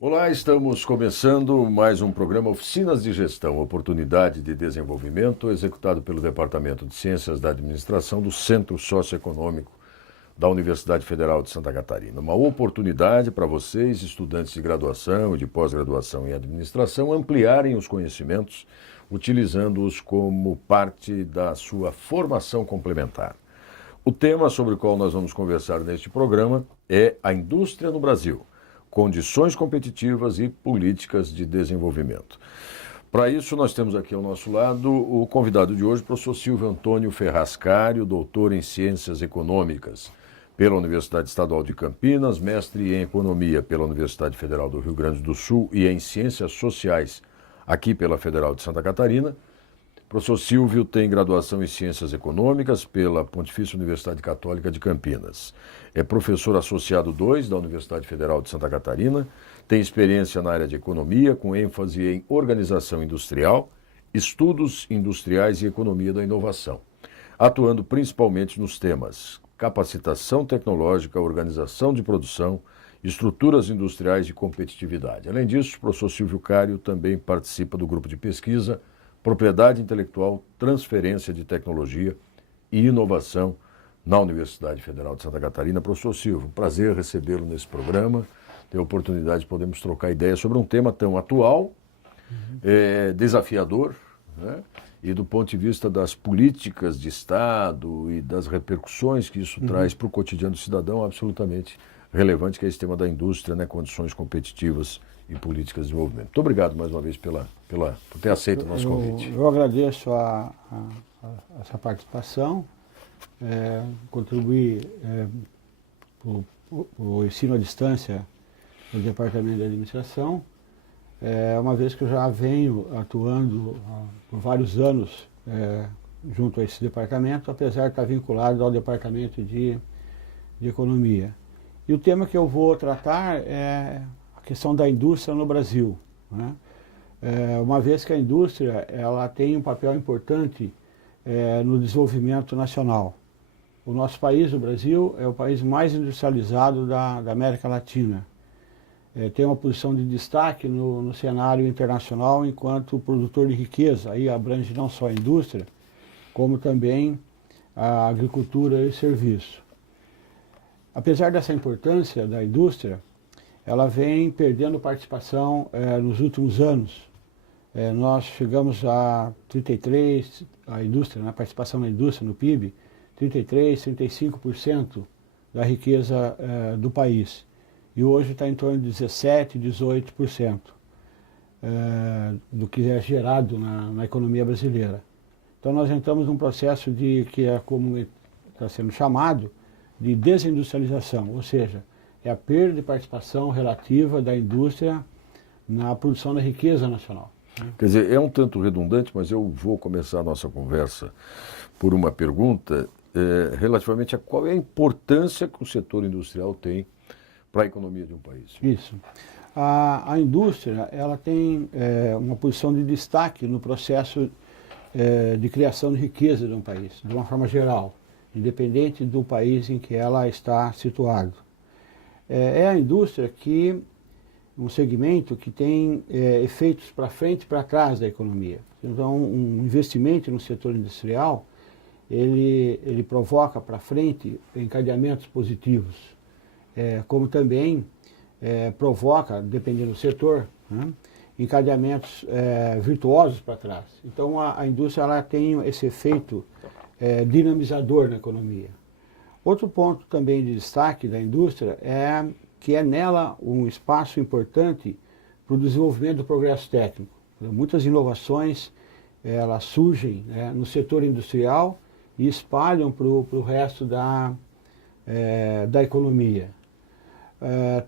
Olá, estamos começando mais um programa Oficinas de Gestão, Oportunidade de Desenvolvimento, executado pelo Departamento de Ciências da Administração do Centro Socioeconômico da Universidade Federal de Santa Catarina. Uma oportunidade para vocês, estudantes de graduação e de pós-graduação em administração, ampliarem os conhecimentos, utilizando-os como parte da sua formação complementar. O tema sobre o qual nós vamos conversar neste programa é a indústria no Brasil, condições competitivas e políticas de desenvolvimento. Para isso, nós temos aqui ao nosso lado o convidado de hoje, o professor Silvio Antônio Ferraz Cário, doutor em Ciências Econômicas pela Universidade Estadual de Campinas, mestre em Economia pela Universidade Federal do Rio Grande do Sul e em Ciências Sociais aqui pela Federal de Santa Catarina. O professor Silvio tem graduação em Ciências Econômicas pela Pontifícia Universidade Católica de Campinas. É professor associado 2 da Universidade Federal de Santa Catarina, tem experiência na área de economia, com ênfase em organização industrial, estudos industriais e economia da inovação, atuando principalmente nos temas capacitação tecnológica, organização de produção, estruturas industriais e competitividade. Além disso, o professor Silvio Cário também participa do grupo de pesquisa Propriedade Intelectual, Transferência de Tecnologia e Inovação na Universidade Federal de Santa Catarina. Professor Silvio, prazer recebê-lo nesse programa, ter a oportunidade de podermos trocar ideias sobre um tema tão atual, desafiador, né? E do ponto de vista das políticas de Estado e das repercussões que isso traz para o cotidiano do cidadão, absolutamente relevante, que é esse tema da indústria, né? Condições competitivas e políticas de desenvolvimento. Muito obrigado mais uma vez por ter aceito o nosso convite. Eu agradeço essa participação, contribuir para o ensino à distância no Departamento de Administração, uma vez que eu já venho atuando por vários anos junto a esse departamento, apesar de estar vinculado ao Departamento de Economia. E o tema que eu vou tratar é a questão da indústria no Brasil, né? Uma vez que a indústria ela tem um papel importante no desenvolvimento nacional. O nosso país, o Brasil, é o país mais industrializado da América Latina. Tem uma posição de destaque no cenário internacional enquanto produtor de riqueza. Aí abrange não só a indústria, como também a agricultura e serviço. Apesar dessa importância da indústria, ela vem perdendo participação nos últimos anos. Nós chegamos a 33%, a indústria, a participação da indústria no PIB, 33%, 35% da riqueza do país. E hoje está em torno de 17%, 18% do que é gerado na economia brasileira. Então nós entramos num processo que é como está sendo chamado de desindustrialização, ou seja, é a perda de participação relativa da indústria na produção da riqueza nacional. Quer dizer, é um tanto redundante, mas eu vou começar a nossa conversa por uma pergunta relativamente a qual é a importância que o setor industrial tem para a economia de um país. Isso. A indústria ela tem uma posição de destaque no processo de criação de riqueza de um país, de uma forma geral, independente do país em que ela está situado. É a indústria um segmento que tem efeitos para frente e para trás da economia. Então, um investimento no setor industrial, ele provoca para frente encadeamentos positivos, como também provoca, dependendo do setor, né, encadeamentos virtuosos para trás. Então, a indústria ela tem esse efeito dinamizador na economia. Outro ponto também de destaque da indústria é que é nela um espaço importante para o desenvolvimento do progresso técnico. Muitas inovações elas surgem no setor industrial e espalham para o resto da economia.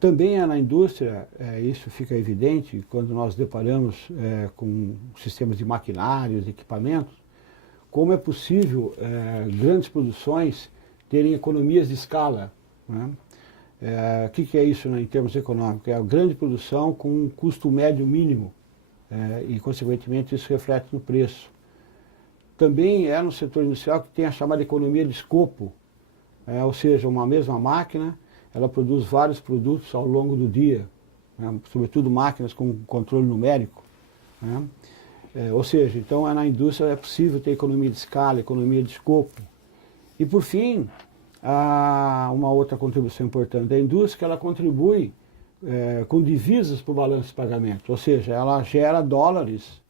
Também é na indústria, isso fica evidente quando nós deparamos com sistemas de maquinários, equipamentos, como é possível grandes produções terem economias de escala, né? O que é isso, né, em termos econômicos? É a grande produção com um custo médio mínimo e, consequentemente, isso reflete no preço. Também é no setor industrial que tem a chamada economia de escopo, ou seja, uma mesma máquina, ela produz vários produtos ao longo do dia, né? Sobretudo máquinas com controle numérico, né? Ou seja, então na indústria é possível ter economia de escala, economia de escopo. E por fim, uma outra contribuição importante da indústria, que ela contribui com divisas para o balanço de pagamento, ou seja, ela gera dólares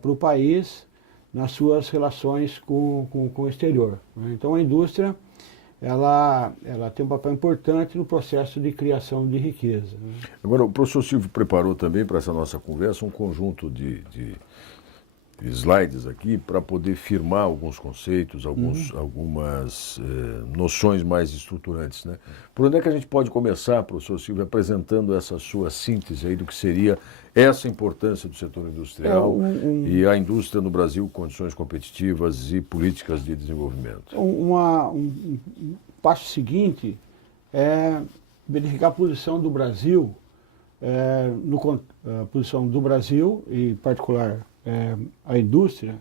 para o país nas suas relações com o exterior, né? Então a indústria ela tem um papel importante no processo de criação de riqueza, né? Agora, o professor Silvio preparou também para essa nossa conversa um conjunto de slides aqui para poder firmar alguns conceitos, algumas noções mais estruturantes, né? Por onde é que a gente pode começar, professor Silvio, apresentando essa sua síntese aí do que seria essa importância do setor industrial e a indústria no Brasil, condições competitivas e políticas de desenvolvimento? Um passo seguinte é verificar a posição do Brasil, a posição do Brasil, e em particular a indústria,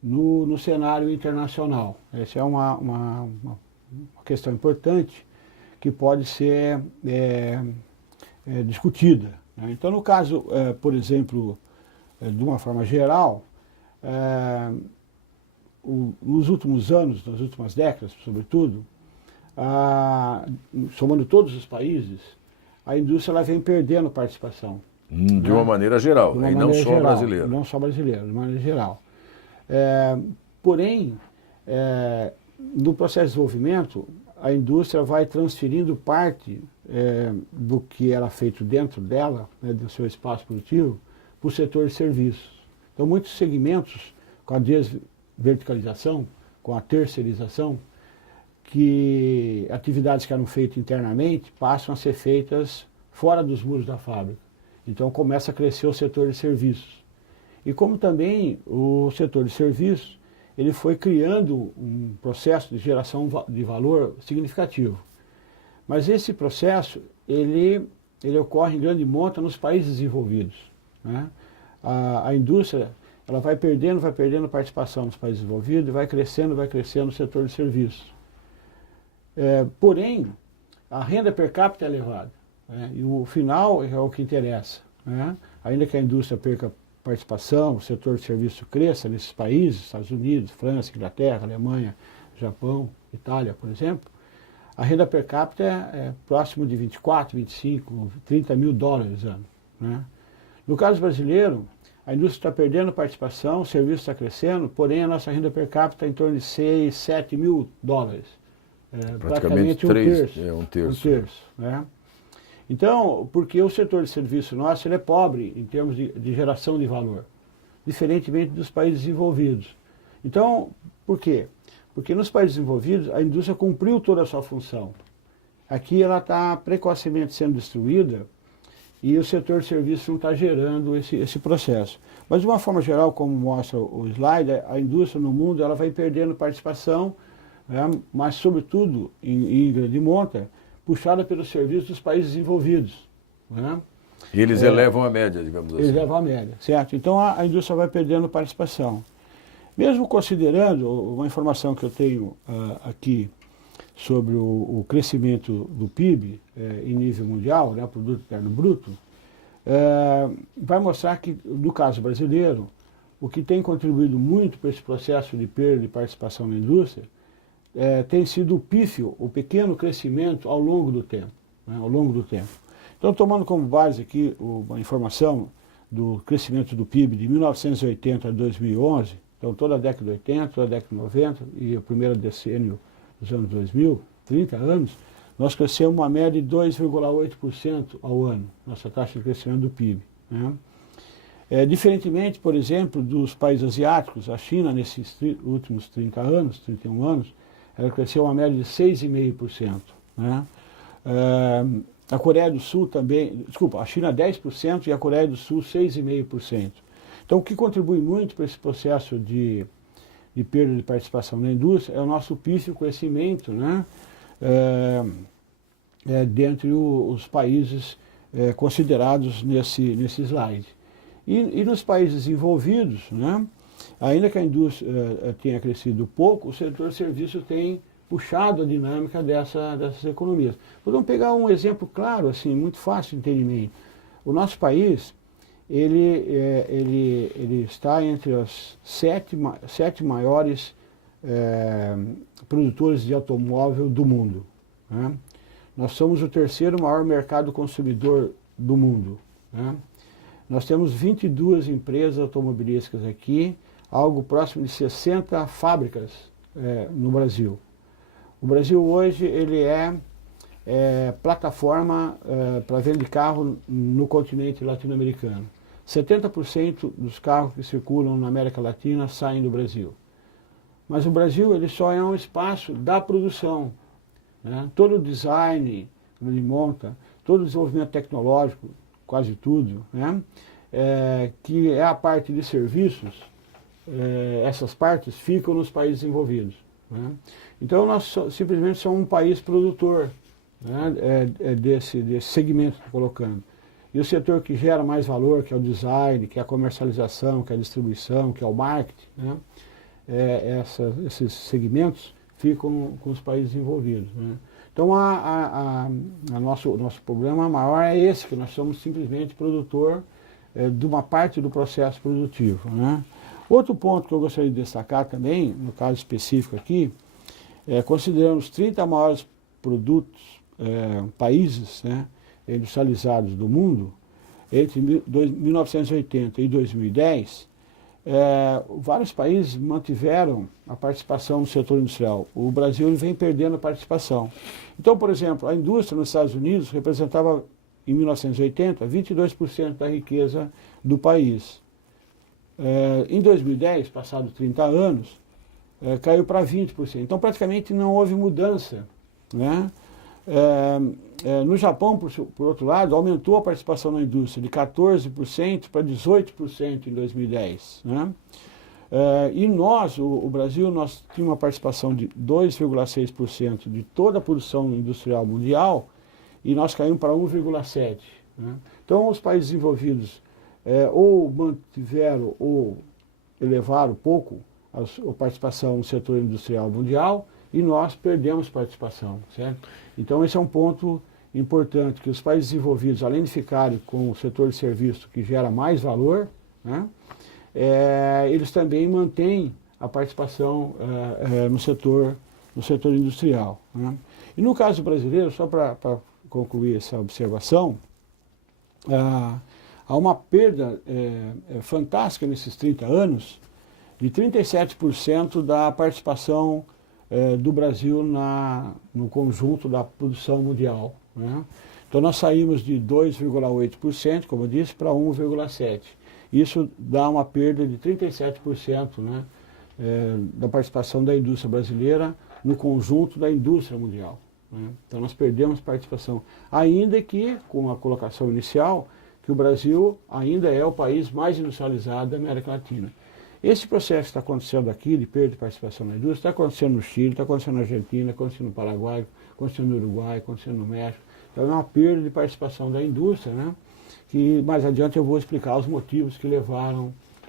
no cenário internacional. Essa é uma questão importante que pode ser discutida, né? Então, no caso, por exemplo, de uma forma geral, nos últimos anos, nas últimas décadas, sobretudo, somando todos os países, a indústria ela vem perdendo participação. De uma maneira geral, e não só brasileira. Não só brasileira, de maneira geral. Porém, no processo de desenvolvimento, a indústria vai transferindo parte do que era feito dentro dela, né, do seu espaço produtivo, para o setor de serviços. Então, muitos segmentos, com a desverticalização, com a terceirização, que atividades que eram feitas internamente passam a ser feitas fora dos muros da fábrica. Então começa a crescer o setor de serviços. E como também o setor de serviços, ele foi criando um processo de geração de valor significativo. Mas esse processo, ele ocorre em grande monta nos países desenvolvidos, né? A indústria, ela vai perdendo participação nos países desenvolvidos e vai crescendo o setor de serviços. Porém, a renda per capita é elevada. E o final é o que interessa, né? Ainda que a indústria perca participação, o setor de serviço cresça nesses países, Estados Unidos, França, Inglaterra, Alemanha, Japão, Itália, por exemplo, a renda per capita é próximo de 24, 25, 30 mil dólares ano, né? No caso brasileiro, a indústria está perdendo participação, o serviço está crescendo, porém a nossa renda per capita está em torno de 6, 7 mil dólares. Praticamente um terço. Né? Então, porque o setor de serviço nosso ele é pobre em termos de geração de valor, diferentemente dos países desenvolvidos. Então, por quê? Porque nos países desenvolvidos a indústria cumpriu toda a sua função. Aqui ela está precocemente sendo destruída e o setor de serviço não está gerando esse processo. Mas de uma forma geral, como mostra o slide, a indústria no mundo ela vai perdendo participação, né, mas sobretudo em grande monta, puxada pelos serviços dos países desenvolvidos, né? E eles elevam a média, digamos assim. Eles elevam a média, certo? Então a indústria vai perdendo participação. Mesmo considerando uma informação que eu tenho aqui sobre o crescimento do PIB em nível mundial, né, Produto Interno Bruto, vai mostrar que, no caso brasileiro, o que tem contribuído muito para esse processo de perda de participação na indústria tem sido o pífio, o pequeno crescimento ao longo do tempo, né, ao longo do tempo. Então, tomando como base aqui uma informação do crescimento do PIB de 1980 a 2011, então toda a década de 80, toda a década de 90 e o primeiro decênio dos anos 2000, 30 anos, nós crescemos uma média de 2,8% ao ano, nossa taxa de crescimento do PIB, né? Diferentemente, por exemplo, dos países asiáticos, a China, nesses últimos 30 anos, 31 anos, ela cresceu uma média de 6,5%. Né? A Coreia do Sul também, a China 10% e a Coreia do Sul 6,5%. Então, o que contribui muito para esse processo de perda de participação na indústria é o nosso pífio crescimento, né? Dentre os países considerados nesse slide. E nos países desenvolvidos, né, ainda que a indústria tenha crescido pouco, o setor de serviços tem puxado a dinâmica dessas economias. Vamos pegar um exemplo claro, assim, muito fácil de entendimento. O nosso país, ele está entre os sete maiores produtores de automóvel do mundo, né? Nós somos o terceiro maior mercado consumidor do mundo, né? Nós temos 22 empresas automobilísticas aqui, algo próximo de 60 fábricas no Brasil. O Brasil hoje ele é plataforma para venda de carro no continente latino-americano. 70% dos carros que circulam na América Latina saem do Brasil. Mas o Brasil ele só é um espaço da produção, né? Todo o design, quando ele monta, todo o desenvolvimento tecnológico, quase tudo, né? Que é a parte de serviços, essas partes ficam nos países desenvolvidos, né? Então nós simplesmente somos um país produtor, né? Desse segmento que estou colocando. E o setor que gera mais valor, que é o design, que é a comercialização, que é a distribuição, que é o marketing, né? Esses segmentos ficam com os países envolvidos, né? Então nosso problema maior é esse, que nós somos simplesmente produtor de uma parte do processo produtivo, né? Outro ponto que eu gostaria de destacar também, no caso específico aqui, considerando os 30 maiores países, né, industrializados do mundo, entre 1980 e 2010, vários países mantiveram a participação no setor industrial. O Brasil ele vem perdendo a participação. Então, por exemplo, a indústria nos Estados Unidos representava, em 1980, 22% da riqueza do país. Em 2010, passados 30 anos, caiu para 20%. Então, praticamente não houve mudança, né? No Japão, por outro lado, aumentou a participação na indústria de 14% para 18% em 2010, né? E nós, o Brasil, nós tínhamos uma participação de 2,6% de toda a produção industrial mundial e nós caímos para 1,7%, né? Então, os países desenvolvidos ou mantiveram ou elevaram pouco a participação no setor industrial mundial e nós perdemos participação, certo? Então esse é um ponto importante, que os países desenvolvidos, além de ficarem com o setor de serviço que gera mais valor, né, eles também mantêm a participação no setor industrial, né? E no caso brasileiro, só para concluir essa observação, há uma perda fantástica nesses 30 anos de 37% da participação do Brasil no conjunto da produção mundial, né? Então nós saímos de 2,8%, como eu disse, para 1,7%. Isso dá uma perda de 37%, né, da participação da indústria brasileira no conjunto da indústria mundial, né? Então nós perdemos participação, ainda que, com a colocação inicial, que o Brasil ainda é o país mais industrializado da América Latina. Esse processo que está acontecendo aqui, de perda de participação na indústria, está acontecendo no Chile, está acontecendo na Argentina, está acontecendo no Paraguai, acontecendo no Uruguai, acontecendo no México. Então é uma perda de participação da indústria, né? Que mais adiante eu vou explicar os motivos que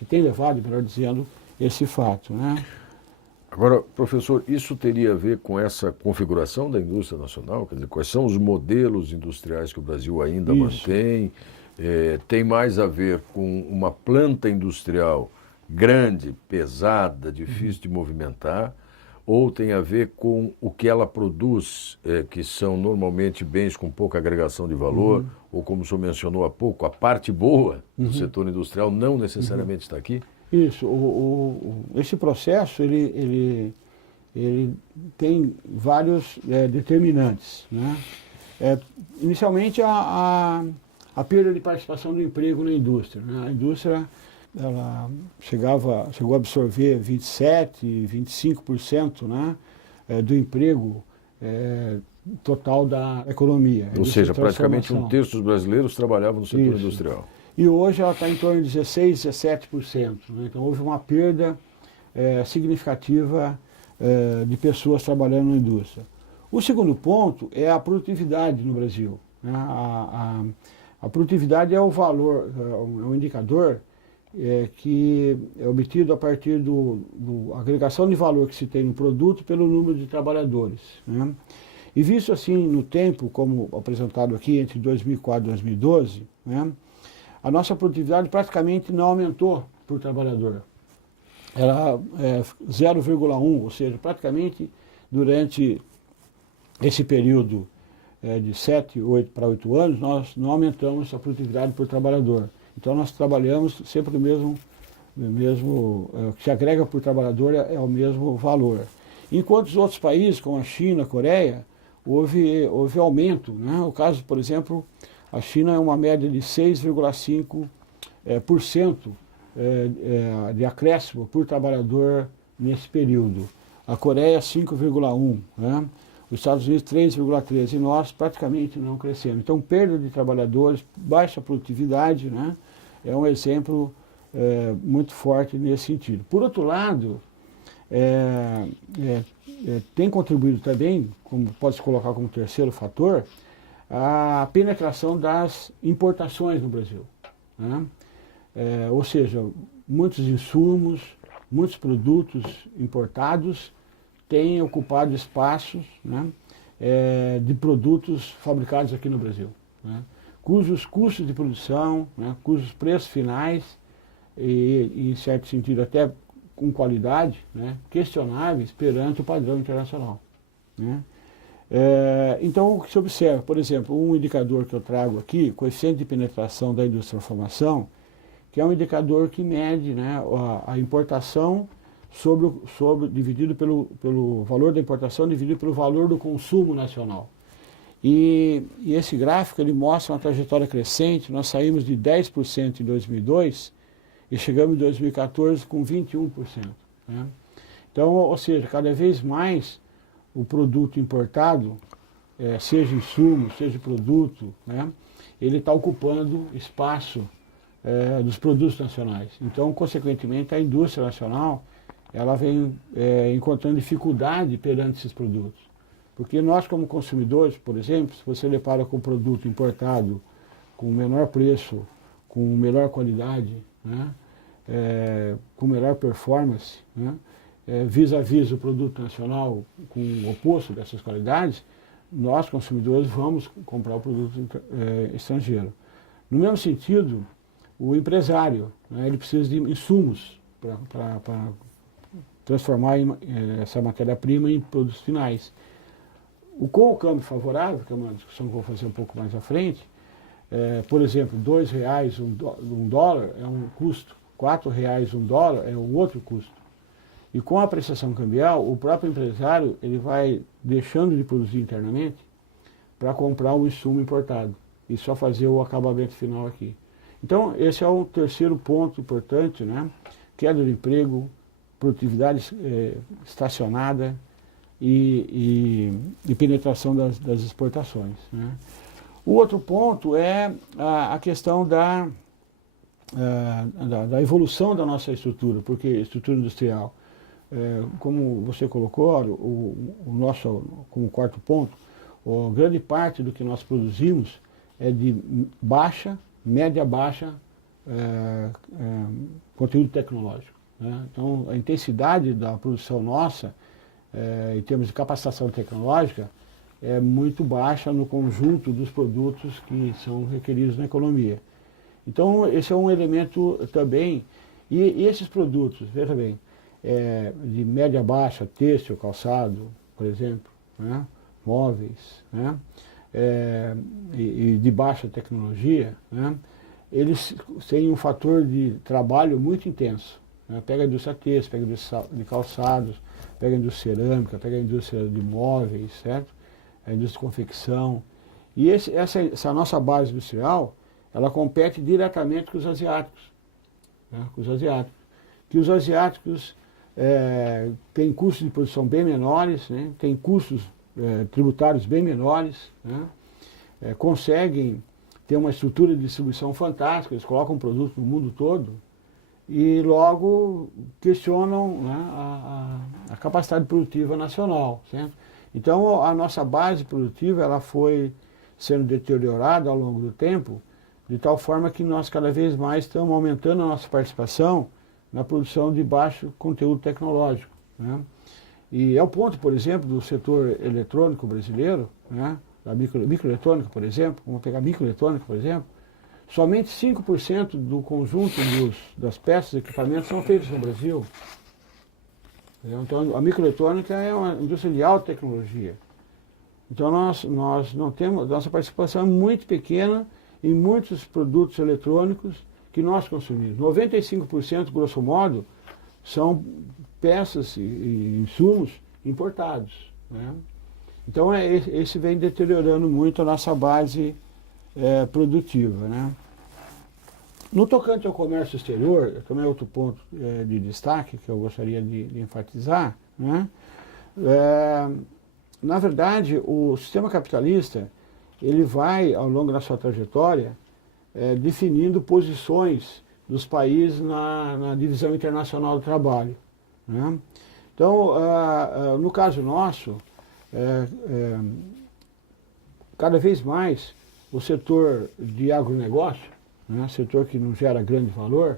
tem levado, melhor dizendo, esse fato, né? Agora, professor, isso teria a ver com essa configuração da indústria nacional? Quer dizer, quais são os modelos industriais que o Brasil ainda mantém? Tem mais a ver com uma planta industrial grande, pesada, difícil de movimentar, ou tem a ver com o que ela produz, que são normalmente bens com pouca agregação de valor, ou como o senhor mencionou há pouco, a parte boa do setor industrial não necessariamente está aqui? Isso, esse processo ele tem vários determinantes, né? Inicialmente a perda de participação do emprego na indústria, né? A indústria ela chegou a absorver 27%, 25%, né, do emprego total da economia. Ou seja, praticamente um terço dos brasileiros trabalhavam no setor industrial. E hoje ela está em torno de 16%, 17%. Né? Então houve uma perda significativa de pessoas trabalhando na indústria. O segundo ponto é a produtividade no Brasil, né? A produtividade é o valor, é um indicador que é obtido a partir da agregação de valor que se tem no produto pelo número de trabalhadores, né? E visto assim no tempo, como apresentado aqui, entre 2004 e 2012, né, a nossa produtividade praticamente não aumentou por trabalhador. Era 0,1, ou seja, praticamente durante esse período de 7, 8 para 8 anos, nós não aumentamos a produtividade por trabalhador. Então nós trabalhamos sempre o mesmo o que se agrega por trabalhador é o mesmo valor. Enquanto os outros países, como a China, a Coreia, houve aumento, né? O caso, por exemplo, a China é uma média de 6,5% de acréscimo por trabalhador nesse período. A Coreia 5,1%, né? Os Estados Unidos 3,3%, e nós praticamente não crescemos. Então, perda de trabalhadores, baixa produtividade, né? É um exemplo muito forte nesse sentido. Por outro lado, tem contribuído também, como pode se colocar como terceiro fator, a penetração das importações no Brasil, né? Ou seja, muitos insumos, muitos produtos importados têm ocupado espaços, né, de produtos fabricados aqui no Brasil, né, cujos custos de produção, né, cujos preços finais, e em certo sentido até com qualidade, né, questionáveis perante o padrão internacional, né. Então, o que se observa, por exemplo, um indicador que eu trago aqui, coeficiente de penetração da indústria de formação, que é um indicador que mede, né, a importação dividido pelo valor da importação dividido pelo valor do consumo nacional. E esse gráfico ele mostra uma trajetória crescente. Nós saímos de 10% em 2002 e chegamos em 2014 com 21%. Né? Então, ou seja, cada vez mais o produto importado, seja insumo, seja produto, né, ele está ocupando espaço dos produtos nacionais. Então, consequentemente, a indústria nacional ela vem encontrando dificuldade perante esses produtos. Porque nós, como consumidores, por exemplo, se você depara com um produto importado com menor preço, com melhor qualidade, né, com melhor performance, né, vis-à-vis o produto nacional com o oposto dessas qualidades, nós, consumidores, vamos comprar o produto estrangeiro. No mesmo sentido, o empresário, né, ele precisa de insumos para transformar essa matéria-prima em produtos finais. Com o câmbio favorável, que é uma discussão que eu vou fazer um pouco mais à frente, por exemplo, R$2 um dólar é um custo, R$4 um dólar é um outro custo. E com a apreciação cambial, o próprio empresário ele vai deixando de produzir internamente para comprar um insumo importado e só fazer o acabamento final aqui. Então, esse é o terceiro ponto importante, né? Queda de emprego, produtividade estacionada e penetração das exportações, né? O outro ponto é a questão da evolução da nossa estrutura, porque estrutura industrial, como você colocou, o nosso, como quarto ponto, grande parte do que nós produzimos é de baixa, média-baixa conteúdo tecnológico, né? Então, a intensidade da produção nossa, em termos de capacitação tecnológica, é muito baixa no conjunto dos produtos que são requeridos na economia. Então, esse é um elemento também. E esses produtos, veja bem, de média-baixa, têxtil, calçado, por exemplo, né? Móveis, né? E de baixa tecnologia, né? Eles têm um fator de trabalho muito intenso, né? Pega a indústria têxtil, pega a indústria de calçados, pega a indústria cerâmica, pega a indústria de móveis, certo? A indústria de confecção. E essa nossa base industrial, ela compete diretamente com os asiáticos, né? Com os asiáticos. Que os asiáticos têm custos de produção bem menores, né? Têm custos tributários bem menores, né? Conseguem ter uma estrutura de distribuição fantástica, eles colocam produtos no mundo todo e logo questionam, né, a capacidade produtiva nacional, certo? Então a nossa base produtiva ela foi sendo deteriorada ao longo do tempo de tal forma que nós cada vez mais estamos aumentando a nossa participação na produção de baixo conteúdo tecnológico, né? E é o ponto, por exemplo, do setor eletrônico brasileiro, né? Da microeletrônica, por exemplo, vamos pegar microeletrônica, por exemplo, somente 5% do conjunto das peças e equipamentos são feitos no Brasil. Então, a microeletrônica é uma indústria de alta tecnologia. Então, nós não temos, nossa participação é muito pequena em muitos produtos eletrônicos que nós consumimos. 95%, grosso modo, são peças e insumos importados, né? Então, esse vem deteriorando muito a nossa base produtiva, né? No tocante ao comércio exterior, também é outro ponto de destaque que eu gostaria de enfatizar, né? Na verdade, o sistema capitalista, ele vai, ao longo da sua trajetória, definindo posições dos países na divisão internacional do trabalho, né? Então, no caso nosso, cada vez mais o setor de agronegócio, né, setor que não gera grande valor,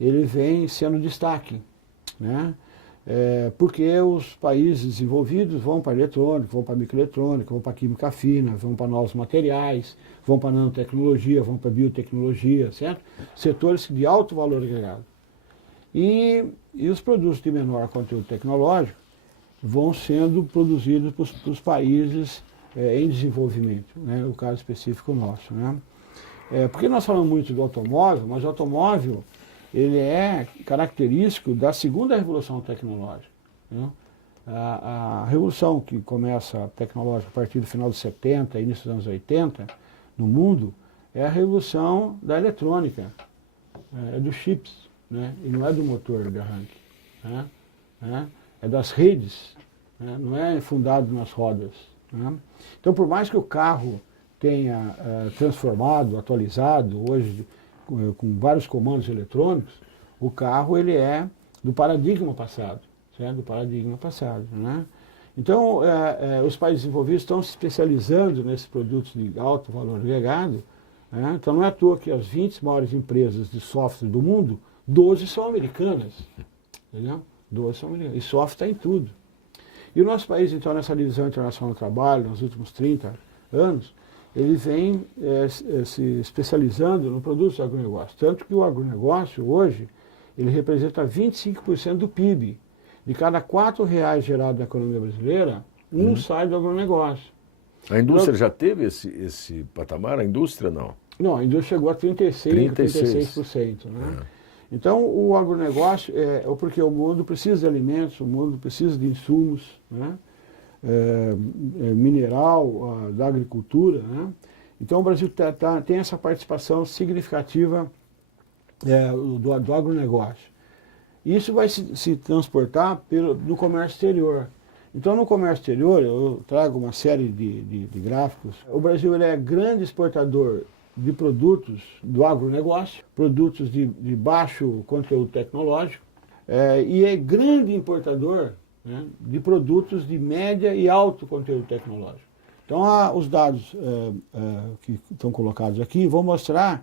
ele vem sendo destaque, né? Porque os países desenvolvidos vão para eletrônica, vão para microeletrônica, vão para química fina, vão para novos materiais, vão para nanotecnologia, vão para biotecnologia, certo? Setores de alto valor agregado. E os produtos de menor conteúdo tecnológico vão sendo produzidos para os países em desenvolvimento, né? No caso específico nosso, né? Porque nós falamos muito do automóvel, mas o automóvel ele é característico da segunda revolução tecnológica, né? A revolução que começa tecnológica a partir do final dos 70, início dos anos 80, no mundo, é a revolução da eletrônica, dos chips, né? E não é do motor de arranque, né? É das redes, né? Não é fundado nas rodas, né? Então, por mais que o carro tenha transformado, atualizado, hoje com vários comandos eletrônicos, o carro ele é do paradigma passado, certo? Do paradigma passado, né? Então, os países desenvolvidos estão se especializando nesses produtos de alto valor agregado, né? Então, não é à toa que as 20 maiores empresas de software do mundo, 12 são americanas, entendeu? 12 são americanas, e software está em tudo. E o nosso país, então, nessa divisão internacional do trabalho, nos últimos 30 anos, ele vem se especializando no produto do agronegócio. Tanto que o agronegócio, hoje, ele representa 25% do PIB. De cada R$4 gerado na economia brasileira, um sai do agronegócio. A indústria já teve esse patamar? A indústria não? Não, a indústria chegou a 36%. Né? Então, o agronegócio, porque o mundo precisa de alimentos, o mundo precisa de insumos, né? Mineral, da agricultura, né? Então o Brasil tem essa participação significativa do agronegócio. Isso vai se transportar no comércio exterior. Então no comércio exterior, eu trago uma série de gráficos. O Brasil ele é grande exportador de produtos do agronegócio, produtos de baixo conteúdo tecnológico, e é grande importador, né, de produtos de média e alto conteúdo tecnológico. Então, os dados que estão colocados aqui vão mostrar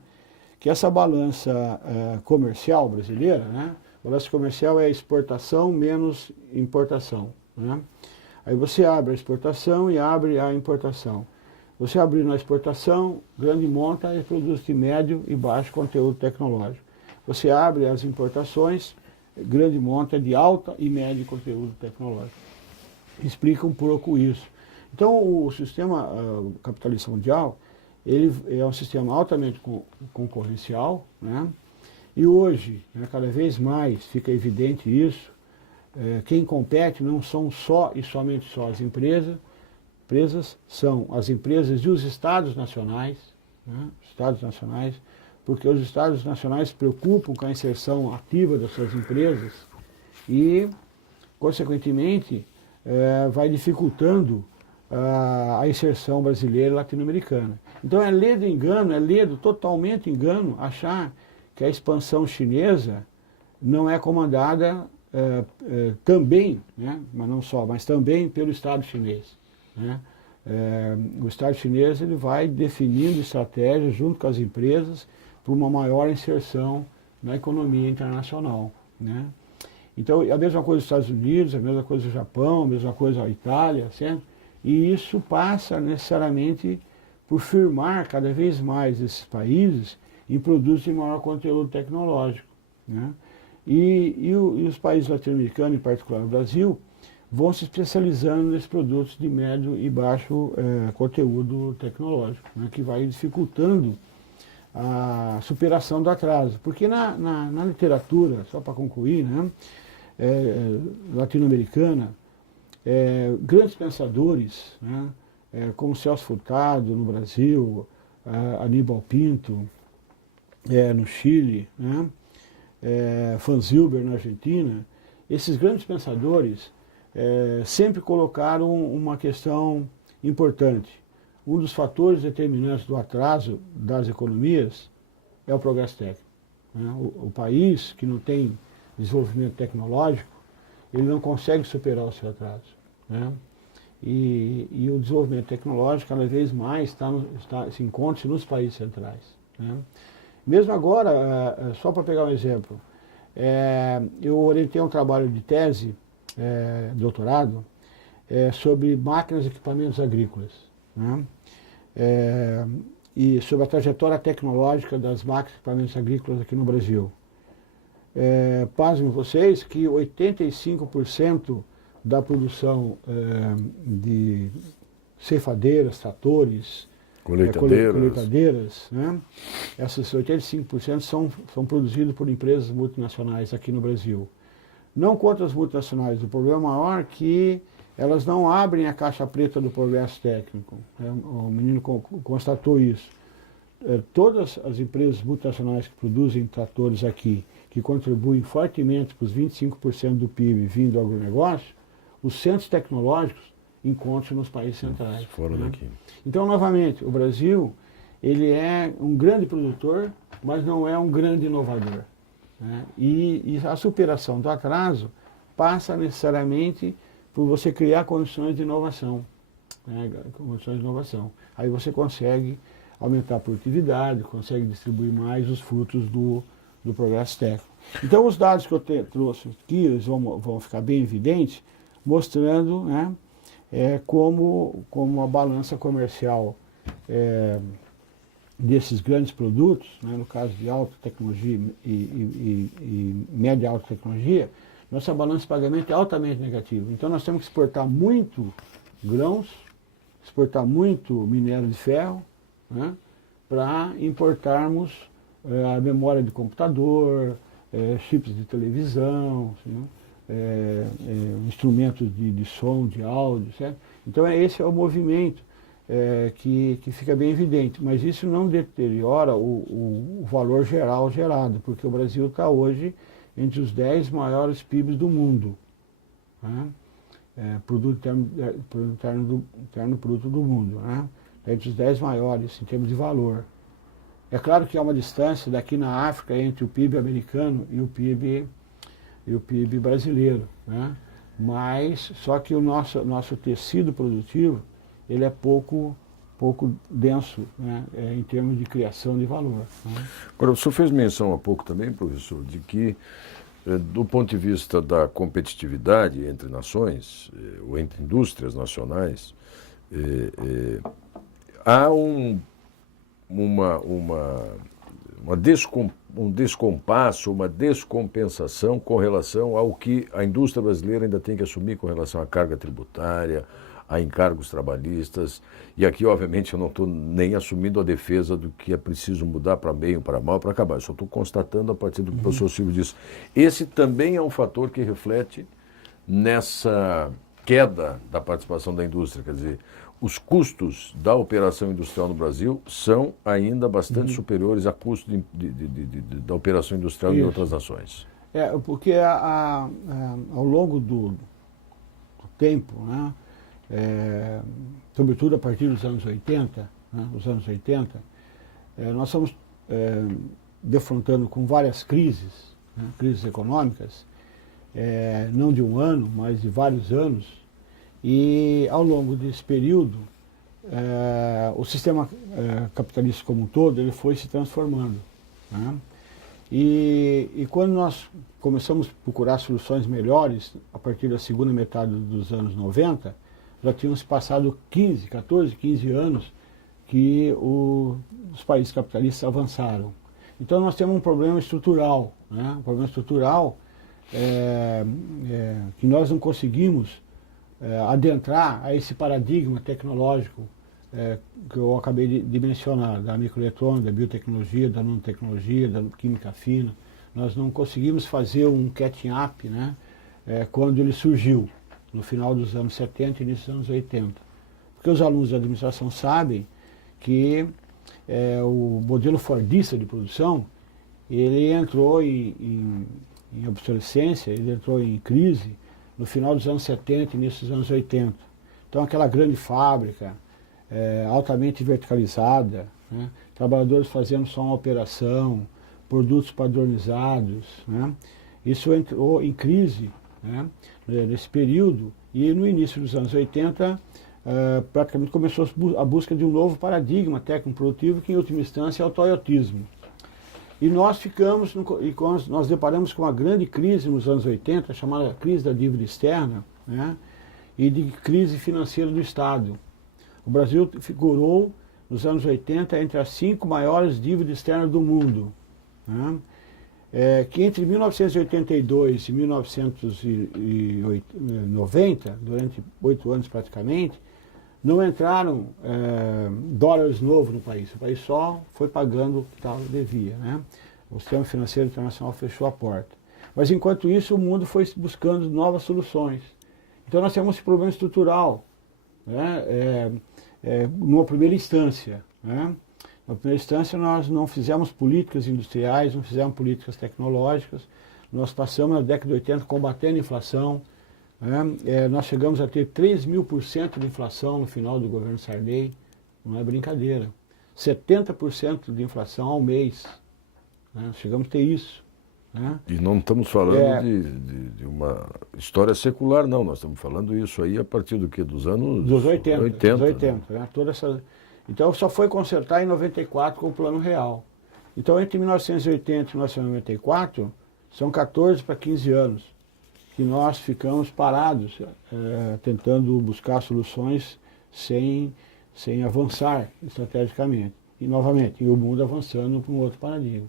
que essa balança comercial brasileira, né, balança comercial é exportação menos importação, né? Aí você abre a exportação e abre a importação. Você abrindo a exportação, grande monta é produtos de médio e baixo conteúdo tecnológico. Você abre as importações, grande monta de alta e médio conteúdo tecnológico. Explica um pouco isso. Então, o sistema capitalista mundial, ele é um sistema altamente concorrencial, né? E hoje, né, cada vez mais fica evidente isso. Quem compete não são só e somente só as empresas são as empresas e os estados nacionais, né? Estados nacionais, porque os estados nacionais se preocupam com a inserção ativa das suas empresas e, consequentemente, vai dificultando a inserção brasileira e latino-americana. Então é ledo engano, totalmente engano, achar que a expansão chinesa não é comandada também, né? Mas não só, mas também pelo Estado chinês, né? o Estado chinês ele vai definindo estratégias junto com as empresas para uma maior inserção na economia internacional, né? Então, a mesma coisa dos Estados Unidos, a mesma coisa do Japão, a mesma coisa a Itália, certo? E isso passa necessariamente por firmar cada vez mais esses países em produtos de maior conteúdo tecnológico, né? E os países latino-americanos, em particular o Brasil, vão se especializando nesses produtos de médio e baixo conteúdo tecnológico, né? Que vai dificultando a superação do atraso. Porque na literatura, só para concluir, né, latino-americana, grandes pensadores, né, como Celso Furtado no Brasil, Aníbal Pinto no Chile, né, Franz Hilber na Argentina, esses grandes pensadores sempre colocaram uma questão importante. Um dos fatores determinantes do atraso das economias é o progresso técnico, né? O país que não tem desenvolvimento tecnológico, ele não consegue superar o seu atraso, né? E o desenvolvimento tecnológico cada vez mais se encontra nos países centrais, né? Mesmo agora, só para pegar um exemplo, eu orientei um trabalho de tese, doutorado, sobre máquinas e equipamentos agrícolas, né? E sobre a trajetória tecnológica das máquinas e equipamentos agrícolas aqui no Brasil. Pasmem vocês que 85% da produção de ceifadeiras, tratores, colheitadeiras, né? Essas 85% são produzidos por empresas multinacionais aqui no Brasil. Não contra as multinacionais, o problema maior é que elas não abrem a caixa preta do progresso técnico, né? O menino constatou isso. Todas as empresas multinacionais que produzem tratores aqui, que contribuem fortemente para os 25% do PIB vindo do agronegócio, os centros tecnológicos encontram nos países centrais. Fora daqui. Então, novamente, o Brasil ele é um grande produtor, mas não é um grande inovador, né? E a superação do atraso passa necessariamente por você criar condições de inovação, né? Condições de inovação. Aí você consegue aumentar a produtividade, consegue distribuir mais os frutos do progresso técnico. Então os dados que eu trouxe aqui, eles vão ficar bem evidentes, mostrando, né, como a balança comercial desses grandes produtos, né, no caso de alta tecnologia e média e alta tecnologia, nossa balança de pagamento é altamente negativa. Então nós temos que exportar muito grãos, exportar muito minério de ferro, né, para importarmos a memória de computador, chips de televisão, né, instrumentos de som, de áudio, certo? Então esse é o movimento que fica bem evidente, mas isso não deteriora o valor geral gerado, porque o Brasil está hoje entre os 10 maiores PIBs do mundo, né? Produto interno bruto do mundo, né? Entre os 10 maiores em termos de valor. É claro que há uma distância daqui na África entre o PIB americano e o PIB brasileiro, né? Mas só que o nosso tecido produtivo ele é pouco denso, né? Em termos de criação de valor, né? Agora, o senhor fez menção há pouco também, professor, de que do ponto de vista da competitividade entre nações, ou entre indústrias nacionais, há um descompasso, uma descompensação com relação ao que a indústria brasileira ainda tem que assumir com relação à carga tributária, a encargos trabalhistas. E aqui, obviamente, eu não estou nem assumindo a defesa do que é preciso mudar para bem ou para mal, para acabar. Eu só estou constatando a partir do que o professor Silvio disse. Esse também é um fator que reflete nessa queda da participação da indústria. Quer dizer, os custos da operação industrial no Brasil são ainda bastante superiores a custos da operação industrial em outras nações. Porque ao longo do tempo, né, sobretudo a partir dos anos 80, né, nós estamos defrontando com várias crises, né, crises econômicas, não de um ano, mas de vários anos, e ao longo desse período o sistema capitalista como um todo, ele foi se transformando, né? E quando nós começamos a procurar soluções melhores, a partir da segunda metade dos anos 90, já tínhamos passado 14, 15 anos que os países capitalistas avançaram. Então nós temos um problema estrutural, né? Um problema estrutural que nós não conseguimos adentrar a esse paradigma tecnológico que eu acabei de mencionar, da microeletrônica, da biotecnologia, da nanotecnologia, da química fina. Nós não conseguimos fazer um catching up, né, quando ele surgiu, no final dos anos 70 e início dos anos 80. Porque os alunos da administração sabem que o modelo fordista de produção, ele entrou em obsolescência, ele entrou em crise no final dos anos 70 e início dos anos 80. Então aquela grande fábrica, altamente verticalizada, né? Trabalhadores fazendo só uma operação, produtos padronizados, né? Isso entrou em crise, né, nesse período, e no início dos anos 80 praticamente começou a busca de um novo paradigma técnico-produtivo, que em última instância é o toyotismo. E nós nós deparamos com uma grande crise nos anos 80, chamada crise da dívida externa, né, e de crise financeira do Estado. O Brasil figurou, nos anos 80, entre as 5 maiores dívidas externas do mundo, né? Que entre 1982 e 1990, durante 8 anos praticamente, não entraram dólares novos no país. O país só foi pagando o que devia, né? O sistema financeiro internacional fechou a porta. Mas enquanto isso, o mundo foi buscando novas soluções. Então nós temos esse problema estrutural, né? Numa primeira instância, né? Na primeira instância nós não fizemos políticas industriais, não fizemos políticas tecnológicas, nós passamos na década de 80 combatendo a inflação, né? Nós chegamos a ter 3.000% de inflação no final do governo Sarney, não é brincadeira, 70% de inflação ao mês, né? Chegamos a ter isso. Né? E não estamos falando de uma história secular, não. Nós estamos falando isso aí a partir do quê? Dos anos... Dos 80. Dos 80, né? né? Então só foi consertar em 94 com o Plano Real. Então entre 1980 e 1994, são 14 para 15 anos que nós ficamos parados, tentando buscar soluções sem avançar estrategicamente. E novamente, o mundo avançando para um outro paradigma.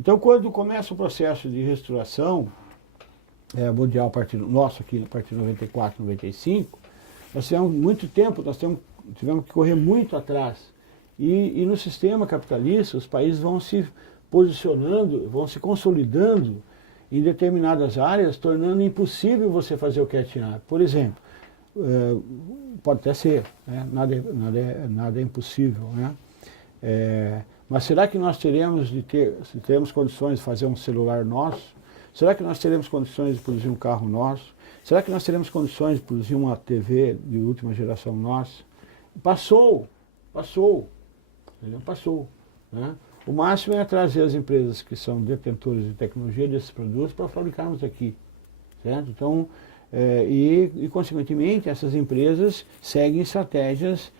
Então, quando começa o processo de reestruturação mundial, nosso aqui, a partir de 94, 95, nós tivemos muito tempo, tivemos que correr muito atrás. E no sistema capitalista, os países vão se posicionando, vão se consolidando em determinadas áreas, tornando impossível você fazer o catching up. Por exemplo, pode até ser, né? Nada é impossível, né? Mas será que nós teremos condições de fazer um celular nosso? Será que nós teremos condições de produzir um carro nosso? Será que nós teremos condições de produzir uma TV de última geração nossa? Passou, né? O máximo é trazer as empresas que são detentoras de tecnologia desses produtos para fabricarmos aqui, certo? Então, consequentemente, essas empresas seguem estratégias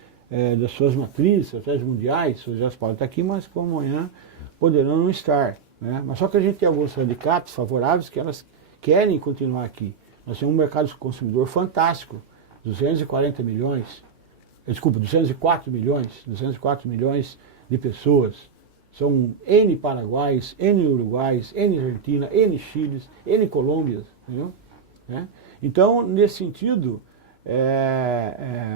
das suas matrizes, estratégias mundiais, já podem estar aqui, mas como amanhã poderão não estar, né? Mas só que a gente tem alguns handicaps favoráveis que elas querem continuar aqui. Nós temos um mercado consumidor fantástico, 204 milhões de pessoas. São N Paraguaios, N Uruguais, N Argentina, N Chiles, N Colômbias, entendeu? Então, nesse sentido,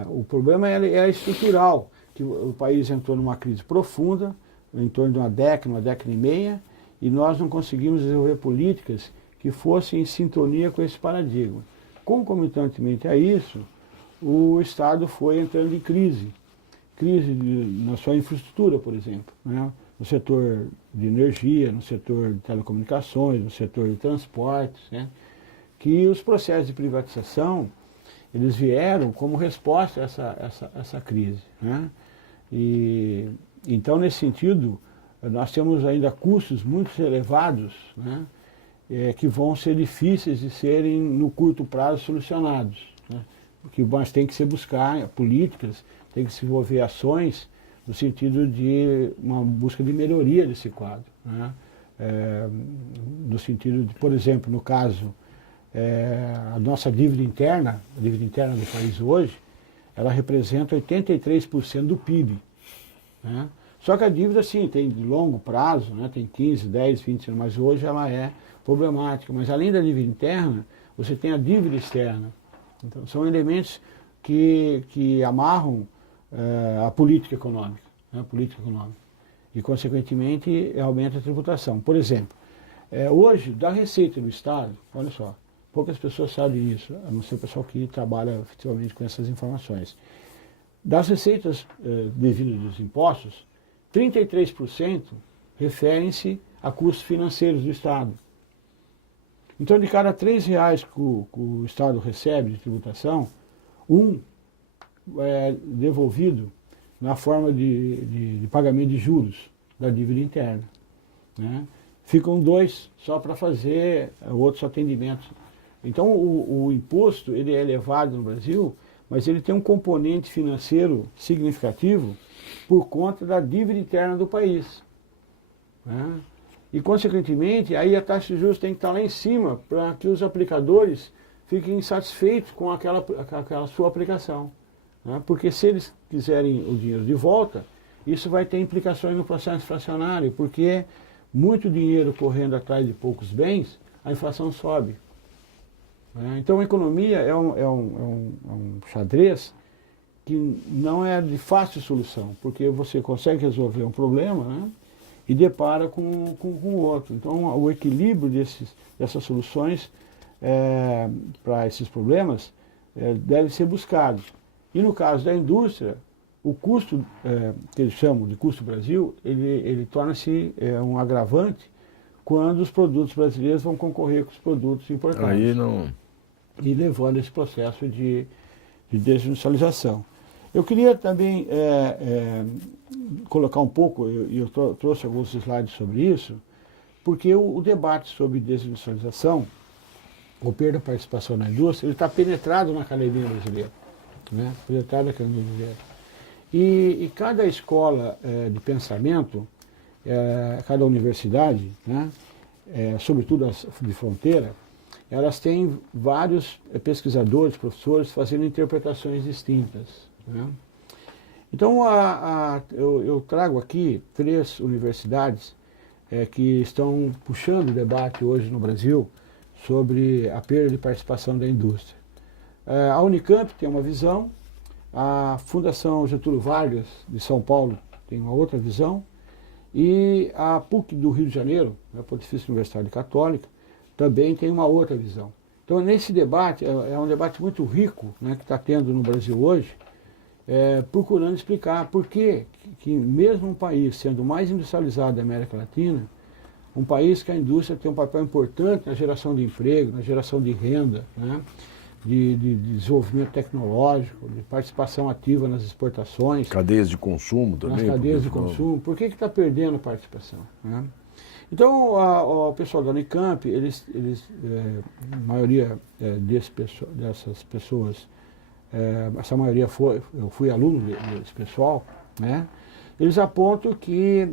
o problema é estrutural, que o país entrou numa crise profunda, em torno de uma década e meia, e nós não conseguimos desenvolver políticas que fossem em sintonia com esse paradigma. Concomitantemente a isso, o Estado foi entrando em crise na sua infraestrutura, por exemplo, né? No setor de energia, no setor de telecomunicações, no setor de transportes, né? Que os processos de privatização, eles vieram como resposta a essa crise, né? E então, nesse sentido, nós temos ainda custos muito elevados, né? Que vão ser difíceis de serem, no curto prazo, solucionados, né? O que nós tem que ser buscar políticas tem que se desenvolver ações no sentido de uma busca de melhoria desse quadro, né? No sentido de, por exemplo, no caso, a nossa dívida interna, a dívida interna do país hoje, ela representa 83% do PIB, né? Só que a dívida, sim, tem de longo prazo, né? Tem 15, 10, 20 anos, mas hoje ela é problemática. Mas além da dívida interna, você tem a dívida externa. Então, são elementos que amarram a política econômica, né? A política econômica. E, consequentemente, aumenta a tributação. Por exemplo, hoje, da receita do Estado, olha só, poucas pessoas sabem isso, a não ser o pessoal que trabalha efetivamente com essas informações. Das receitas devidas dos impostos, 33% referem-se a custos financeiros do Estado. Então, de cada R$3 que o Estado recebe de tributação, um é devolvido na forma de pagamento de juros da dívida interna, né? Ficam 2 só para fazer outros atendimentos. Então, o imposto ele é elevado no Brasil, mas ele tem um componente financeiro significativo por conta da dívida interna do país, né? E, consequentemente, aí a taxa de juros tem que estar lá em cima para que os aplicadores fiquem satisfeitos com aquela sua aplicação, né? Porque se eles quiserem o dinheiro de volta, isso vai ter implicações no processo inflacionário, porque muito dinheiro correndo atrás de poucos bens, a inflação sobe, né? Então a economia é um xadrez que não é de fácil solução, porque você consegue resolver um problema, né? E depara com outro. Então o equilíbrio dessas soluções para esses problemas deve ser buscado. E no caso da indústria, o custo, que eles chamam de custo Brasil, ele torna-se um agravante quando os produtos brasileiros vão concorrer com os produtos importados. Aí não... E levando esse processo de desindustrialização. Eu queria também colocar um pouco, eu trouxe alguns slides sobre isso, porque o debate sobre desindustrialização, ou perda de participação na indústria, ele está penetrado na academia brasileira, né? Penetrado na academia brasileira. E cada escola de pensamento, cada universidade, né? Sobretudo as de fronteira, elas têm vários pesquisadores, professores, fazendo interpretações distintas, né? Então, eu trago aqui 3 universidades que estão puxando o debate hoje no Brasil sobre a perda de participação da indústria. A Unicamp tem uma visão, a Fundação Getúlio Vargas, de São Paulo, tem uma outra visão, e a PUC do Rio de Janeiro, a Pontifícia Universidade Católica, também tem uma outra visão. Então, nesse debate, é um debate muito rico, né, que está tendo no Brasil hoje, procurando explicar por que mesmo um país sendo mais industrializado da América Latina, um país que a indústria tem um papel importante na geração de emprego, na geração de renda, né, de desenvolvimento tecnológico, de participação ativa nas exportações. Cadeias de consumo também. Nas cadeias de consumo. Por que está perdendo participação, né? Então, o pessoal da Unicamp, a maioria dessas pessoas, essa maioria eu fui aluno desse pessoal, né? Eles apontam que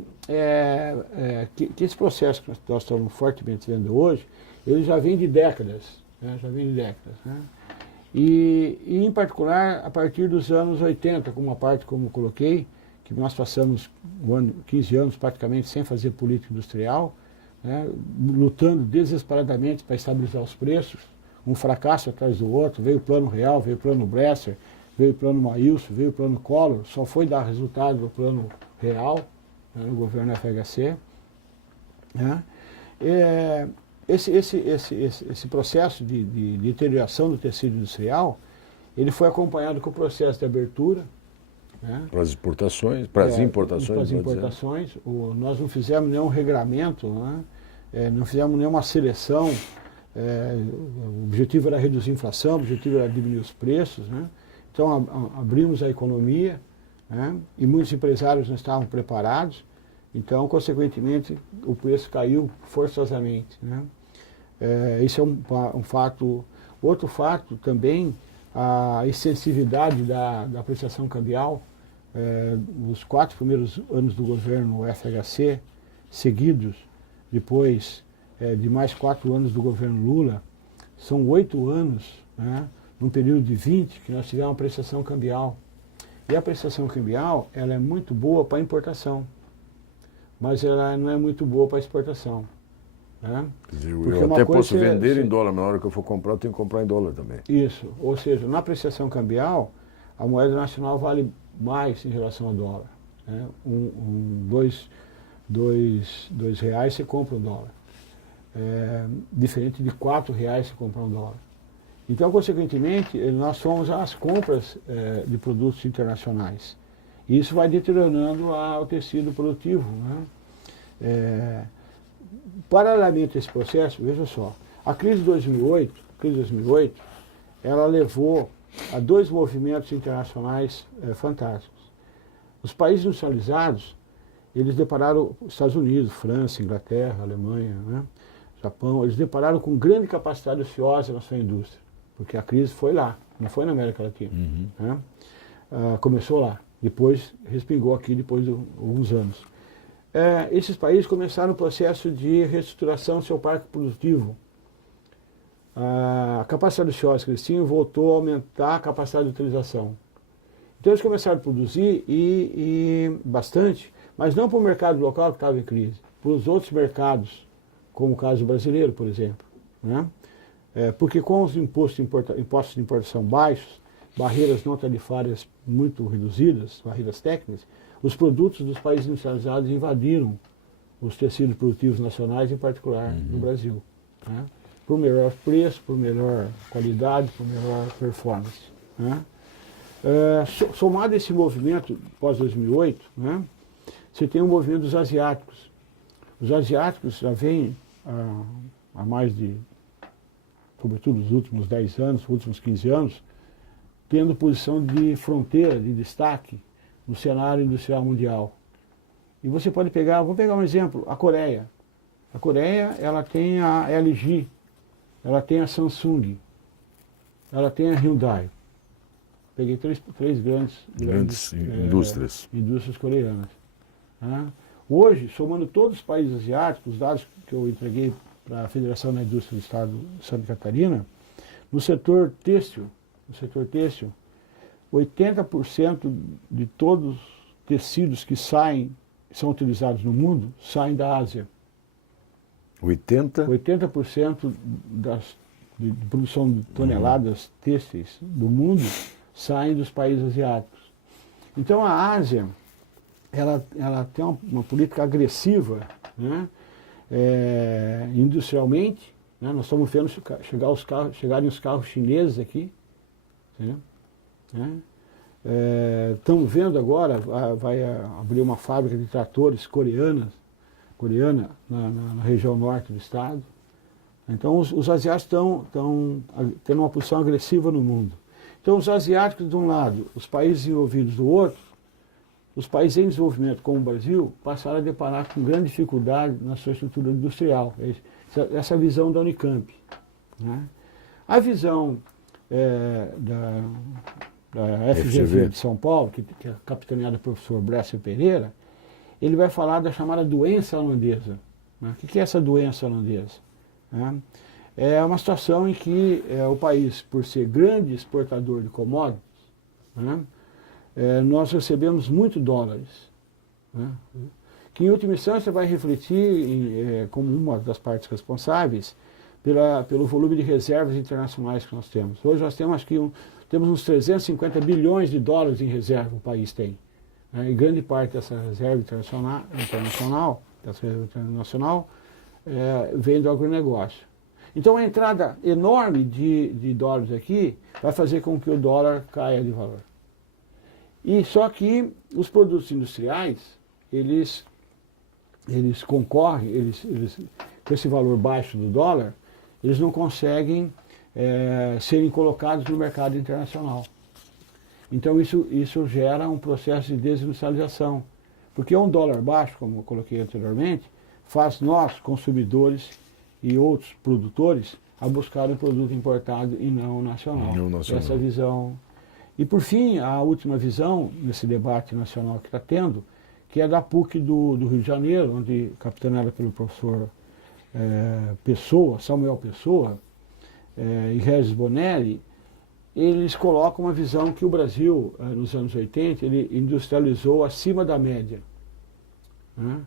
esse processo que nós estamos fortemente vendo hoje, ele já vem de décadas, né? Né? E, em particular, a partir dos anos 80, como coloquei, que nós passamos 15 anos praticamente sem fazer política industrial, né, lutando desesperadamente para estabilizar os preços, um fracasso atrás do outro. Veio o Plano Real, veio o Plano Bresser, veio o Plano Maílson, veio o Plano Collor, só foi dar resultado no Plano Real, né, no governo FHC. Né. Esse processo de deterioração do tecido industrial, ele foi acompanhado com o processo de abertura, né? Para as exportações, para as importações. Para as importações, nós não fizemos nenhum regramento, né? Não fizemos nenhuma seleção. O objetivo era reduzir a inflação, o objetivo era diminuir os preços, né? Então abrimos a economia, né? E muitos empresários não estavam preparados, então, consequentemente, o preço caiu forçosamente, né? Isso é um fato. Outro fato também, a extensividade da apreciação cambial, os 4 primeiros anos do governo FHC, seguidos, depois de mais 4 anos do governo Lula, são 8 anos, né, num período de 20, que nós tivemos uma apreciação cambial. E a apreciação cambial, ela é muito boa para importação, mas ela não é muito boa para exportação. Né? Quer dizer, eu até posso vender em dólar, na hora que eu for comprar, eu tenho que comprar em dólar também. Isso, ou seja, na apreciação cambial, a moeda nacional vale mais em relação ao dólar. Né? Dois reais você compra um dólar. Diferente de 4 reais você compra um dólar. Então, consequentemente, nós somos as compras de produtos internacionais. E isso vai deteriorando o tecido produtivo. Né? Paralelamente a esse processo, veja só, a crise de 2008, ela levou a 2 movimentos internacionais fantásticos. Os países industrializados, eles depararam, Estados Unidos, França, Inglaterra, Alemanha, né, Japão, eles depararam com grande capacidade ociosa na sua indústria, porque a crise foi lá, não foi na América Latina. Uhum. Né? Começou lá, depois respingou aqui depois de alguns anos. Esses países começaram o processo de reestruturação do seu parque produtivo. A capacidade ociosa que eles tinham voltou a aumentar a capacidade de utilização. Então eles começaram a produzir e bastante, mas não para o mercado local que estava em crise, para os outros mercados, como o caso brasileiro, por exemplo. Né? Porque com os impostos de importação baixos, barreiras não tarifárias muito reduzidas, barreiras técnicas, os produtos dos países industrializados invadiram os tecidos produtivos nacionais, em particular no Brasil. Né? Por melhor preço, por melhor qualidade, por melhor performance. Né? Somado a esse movimento pós-2008, né, você tem o movimento dos asiáticos. Os asiáticos já vêm há mais de, sobretudo nos últimos 10 anos, últimos 15 anos, tendo posição de fronteira, de destaque no cenário industrial mundial. E você pode pegar, vou pegar um exemplo, a Coreia. A Coreia, ela tem a LG, ela tem a Samsung, ela tem a Hyundai. Peguei três grandes indústrias coreanas. Né? Hoje, somando todos os países asiáticos, os dados que eu entreguei para a Federação da Indústria do Estado de Santa Catarina, no setor têxtil, 80% de todos os tecidos que são utilizados no mundo, saem da Ásia. 80% de produção de toneladas têxteis do mundo saem dos países asiáticos. Então a Ásia, ela tem uma política agressiva, né, industrialmente. Né, nós estamos vendo chegarem os carros chineses aqui. Né? Estamos vendo agora, vai abrir uma fábrica de tratores coreana na região norte do estado. Então os asiáticos estão tendo uma posição agressiva no mundo. Então os asiáticos de um lado, os países desenvolvidos do outro, os países em desenvolvimento como o Brasil passaram a deparar com grande dificuldade na sua estrutura industrial. Essa é a visão da Unicamp. Né? A visão da FGV de São Paulo, que é capitaneada pelo professor Bresser Pereira, ele vai falar da chamada doença holandesa. Né? O que é essa doença holandesa? Né? É uma situação em que o país, por ser grande exportador de commodities, né, nós recebemos muito dólares, né, que em última instância vai refletir como uma das partes responsáveis pelo volume de reservas internacionais que nós temos. Hoje nós temos, temos uns 350 bilhões de dólares em reserva o país tem. Né, e grande parte dessa reserva internacional vem do agronegócio. Então a entrada enorme de dólares aqui vai fazer com que o dólar caia de valor. E só que os produtos industriais, eles concorrem, com esse valor baixo do dólar, eles não conseguem serem colocados no mercado internacional. Então isso gera um processo de desindustrialização. Porque um dólar baixo, como eu coloquei anteriormente, faz nós, consumidores, e outros produtores a buscar o produto importado e não o nacional. Não nacional. Essa visão. E por fim, a última visão, nesse debate nacional que está tendo, que é da PUC do Rio de Janeiro, onde capitaneada pelo professor Pessoa, Samuel Pessoa, e Regis Bonelli, eles colocam uma visão que o Brasil, nos anos 80, ele industrializou acima da média. Né?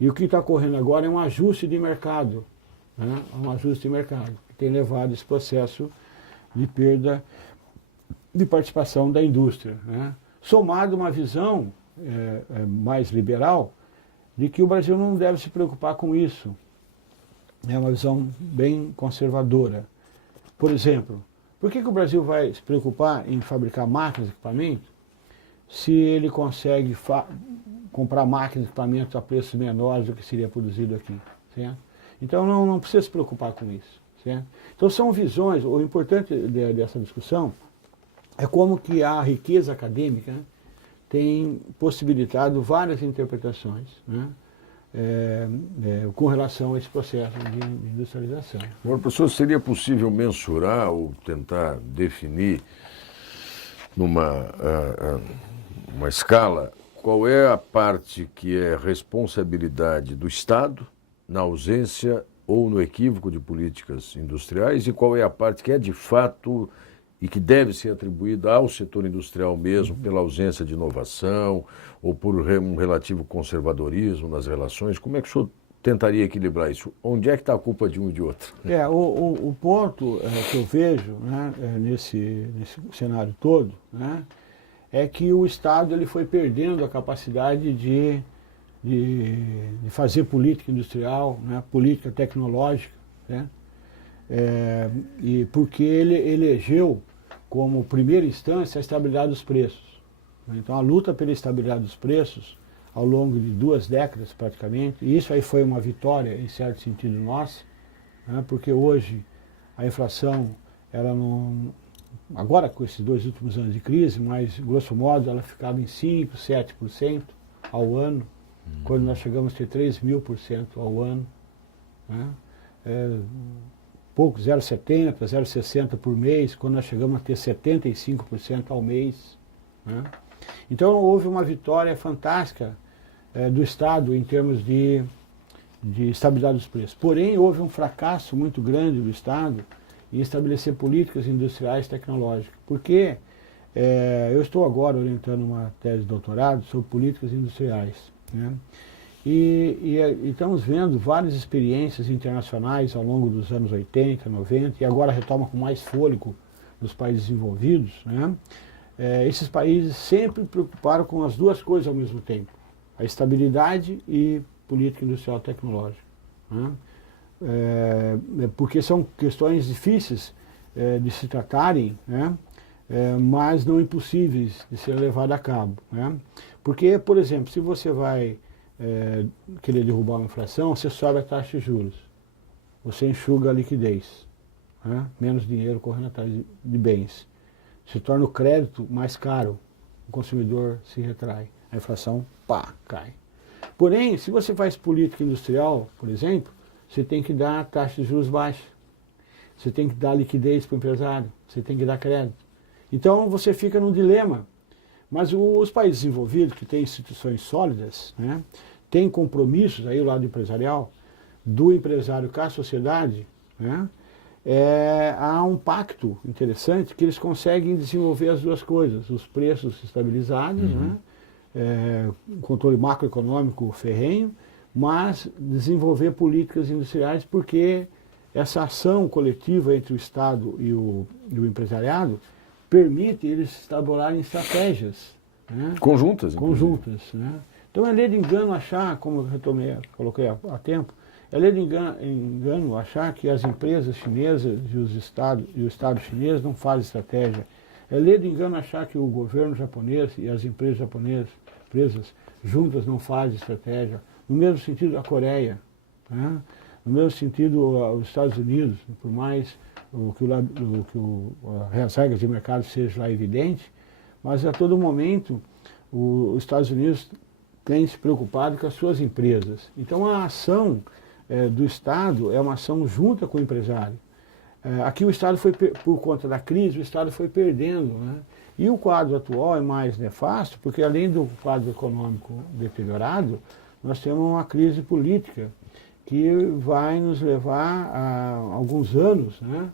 E o que está ocorrendo agora é um ajuste de mercado, né? Um ajuste de mercado, que tem levado esse processo de perda de participação da indústria. Né? Somado a uma visão mais liberal de que o Brasil não deve se preocupar com isso. É uma visão bem conservadora. Por exemplo, por que o Brasil vai se preocupar em fabricar máquinas e equipamentos se ele consegue comprar máquinas e equipamentos a preços menores do que seria produzido aqui? Certo? Então não precisa se preocupar com isso. Certo? Então são visões, o importante dessa discussão é como que a riqueza acadêmica, né, tem possibilitado várias interpretações, né, com relação a esse processo de industrialização. Agora, professor, seria possível mensurar ou tentar definir numa uma escala qual é a parte que é responsabilidade do Estado na ausência ou no equívoco de políticas industriais e qual é a parte que é de fato e que deve ser atribuída ao setor industrial mesmo pela ausência de inovação ou por um relativo conservadorismo nas relações? Como é que o senhor tentaria equilibrar isso? Onde é que está a culpa de um e de outro? O ponto que eu vejo, né, nesse cenário todo, né, é que o Estado ele foi perdendo a capacidade de fazer política industrial, né, política tecnológica, né, e porque ele elegeu como primeira instância a estabilidade dos preços. Então a luta pela estabilidade dos preços ao longo de 2 décadas praticamente, e isso aí foi uma vitória em certo sentido nossa, né, porque hoje a inflação, ela não, agora com esses 2 últimos anos de crise, mas grosso modo ela ficava em 5%, 7% ao ano, quando nós chegamos a ter 3.000% ao ano, né, pouco, 0,70%, 0,60% por mês, quando nós chegamos a ter 75% ao mês. Né? Então houve uma vitória fantástica do Estado em termos de estabilidade dos preços. Porém, houve um fracasso muito grande do Estado em estabelecer políticas industriais tecnológicas. Porque eu estou agora orientando uma tese de doutorado sobre políticas industriais. Né? E estamos vendo várias experiências internacionais ao longo dos anos 80, 90, e agora retoma com mais fôlego nos países desenvolvidos. Né? Esses países sempre preocuparam com as duas coisas ao mesmo tempo, a estabilidade e política industrial tecnológica. Né? Porque são questões difíceis de se tratarem, né? Mas não impossíveis de ser levadas a cabo. Né? Porque, por exemplo, se você vai querer derrubar uma inflação, você sobe a taxa de juros, você enxuga a liquidez, né? Menos dinheiro correndo atrás de bens, se torna o crédito mais caro, o consumidor se retrai, a inflação, cai. Porém, se você faz política industrial, por exemplo, você tem que dar taxa de juros baixa, você tem que dar liquidez para o empresário, você tem que dar crédito. Então você fica num dilema. Mas os países desenvolvidos, que têm instituições sólidas, né, têm compromissos, aí o lado empresarial, do empresário com a sociedade, né, há um pacto interessante que eles conseguem desenvolver as duas coisas, os preços estabilizados, né, controle macroeconômico ferrenho, mas desenvolver políticas industriais porque essa ação coletiva entre o Estado e o empresariado permite eles elaborarem estratégias, né, conjuntas. Né? Então é lei de engano achar, como eu coloquei há tempo, é lei de engano achar que as empresas chinesas e o Estado chinês não fazem estratégia. É lei de engano achar que o governo japonês e as empresas japonesas juntas não fazem estratégia. No mesmo sentido a Coreia, né? No mesmo sentido os Estados Unidos, por mais as regras de mercado sejam lá evidentes, mas a todo momento os Estados Unidos têm se preocupado com as suas empresas. Então a ação do Estado é uma ação junta com o empresário. Aqui o Estado foi, por conta da crise, o Estado foi perdendo, né? E o quadro atual é mais nefasto, porque além do quadro econômico deteriorado, nós temos uma crise política que vai nos levar a alguns anos, né,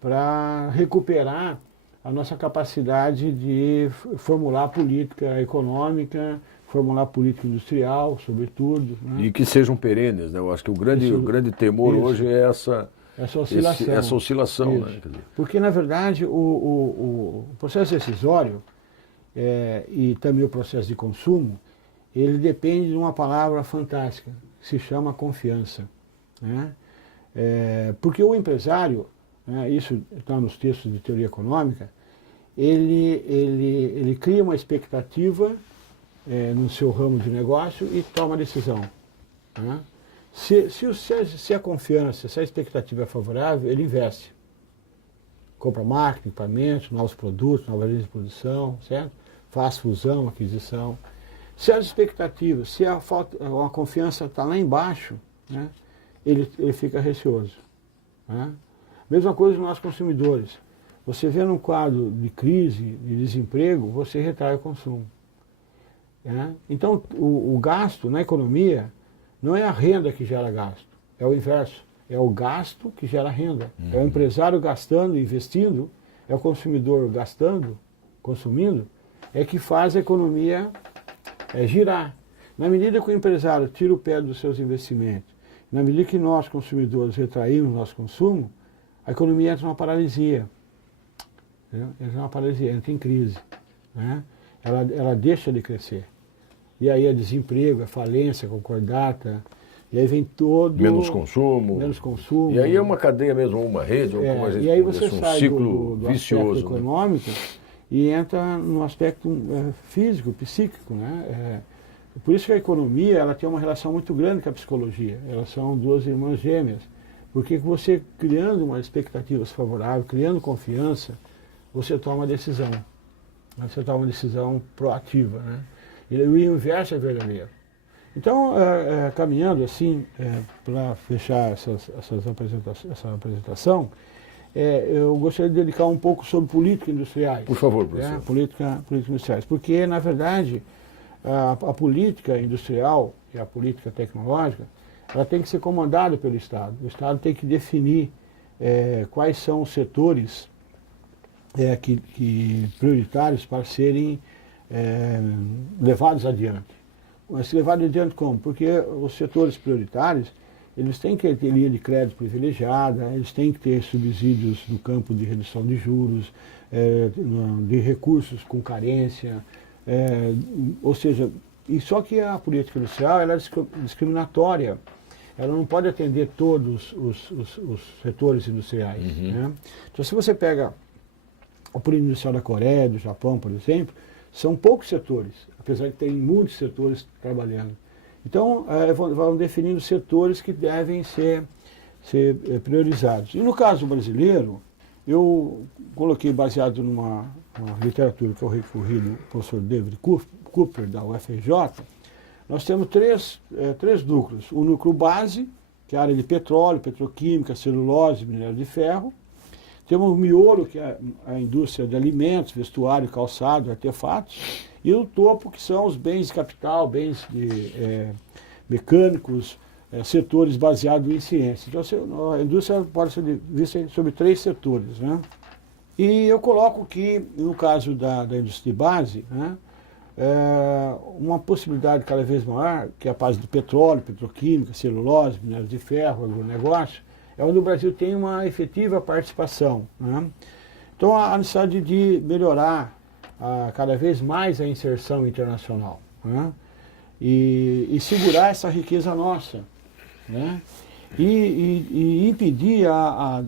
para recuperar a nossa capacidade de formular política econômica, formular política industrial, sobretudo. Né? E que sejam perenes, né? Eu acho que o grande temor hoje é essa oscilação. Né? Porque, na verdade, o processo decisório e também o processo de consumo, ele depende de uma palavra fantástica, que se chama confiança. Né? Porque o empresário, né, isso está nos textos de teoria econômica, ele cria uma expectativa no seu ramo de negócio e toma decisão. Né? Se a confiança, se a expectativa é favorável, ele investe. Compra máquina, equipamentos, novos produtos, novas linhas de produção, certo? Faz fusão, aquisição. Se as expectativas, se a confiança está lá embaixo, né, ele fica receoso. Né? Mesma coisa nós consumidores. Você vê num quadro de crise, de desemprego, você retrai o consumo. Né? Então, o gasto na economia não é a renda que gera gasto, é o inverso. É o gasto que gera renda. É o empresário gastando, investindo, é o consumidor gastando, consumindo, é que faz a economia girar. Na medida que o empresário tira o pé dos seus investimentos, na medida que nós, consumidores, retraímos nosso consumo, a economia entra numa paralisia. Entra numa paralisia, entra em crise. Né? Ela deixa de crescer. E aí é desemprego, é falência, concordata, e aí vem todo... Menos consumo. E aí é uma cadeia mesmo, uma rede, como a gente e aí você um sai ciclo do vicioso. aspecto econômico, né? E entra no aspecto físico, psíquico. Né? Por isso que a economia ela tem uma relação muito grande com a psicologia. Elas são duas irmãs gêmeas. Porque você, criando uma expectativa favorável, criando confiança, você toma uma decisão. Você toma uma decisão proativa. Né? E o inverso é verdadeiro. Então, caminhando assim, para fechar essa apresentação, eu gostaria de dedicar um pouco sobre política industriais. Por favor, professor. Política industriais. Porque, na verdade, a política industrial e a política tecnológica, ela tem que ser comandada pelo Estado. O Estado tem que definir quais são os setores prioritários para serem levados adiante. Mas levados adiante como? Porque os setores prioritários, eles têm que ter linha de crédito privilegiada, eles têm que ter subsídios no campo de redução de juros, de recursos com carência, ou seja, só que a política industrial ela é discriminatória, ela não pode atender todos os setores industriais. Né? Então, se você pega a política industrial da Coreia, do Japão, por exemplo, são poucos setores, apesar de terem muitos setores trabalhando. Então, vão definindo setores que devem ser priorizados. E no caso brasileiro, eu coloquei, baseado numa literatura que eu recorri do professor David Cooper, da UFRJ, nós temos três núcleos. O núcleo base, que é a área de petróleo, petroquímica, celulose, minério de ferro. Temos o miolo, que é a indústria de alimentos, vestuário, calçado, artefatos. E o topo, que são os bens de capital, bens mecânicos, setores baseados em ciência. Então, a indústria pode ser vista sobre três setores. Né? E eu coloco que, no caso da indústria de base, né, uma possibilidade cada vez maior, que é a base do petróleo, petroquímica, celulose, minério de ferro, agronegócio, é onde o Brasil tem uma efetiva participação. Né? Então, a necessidade de melhorar cada vez mais a inserção internacional, né? E segurar essa riqueza nossa, né? E impedir a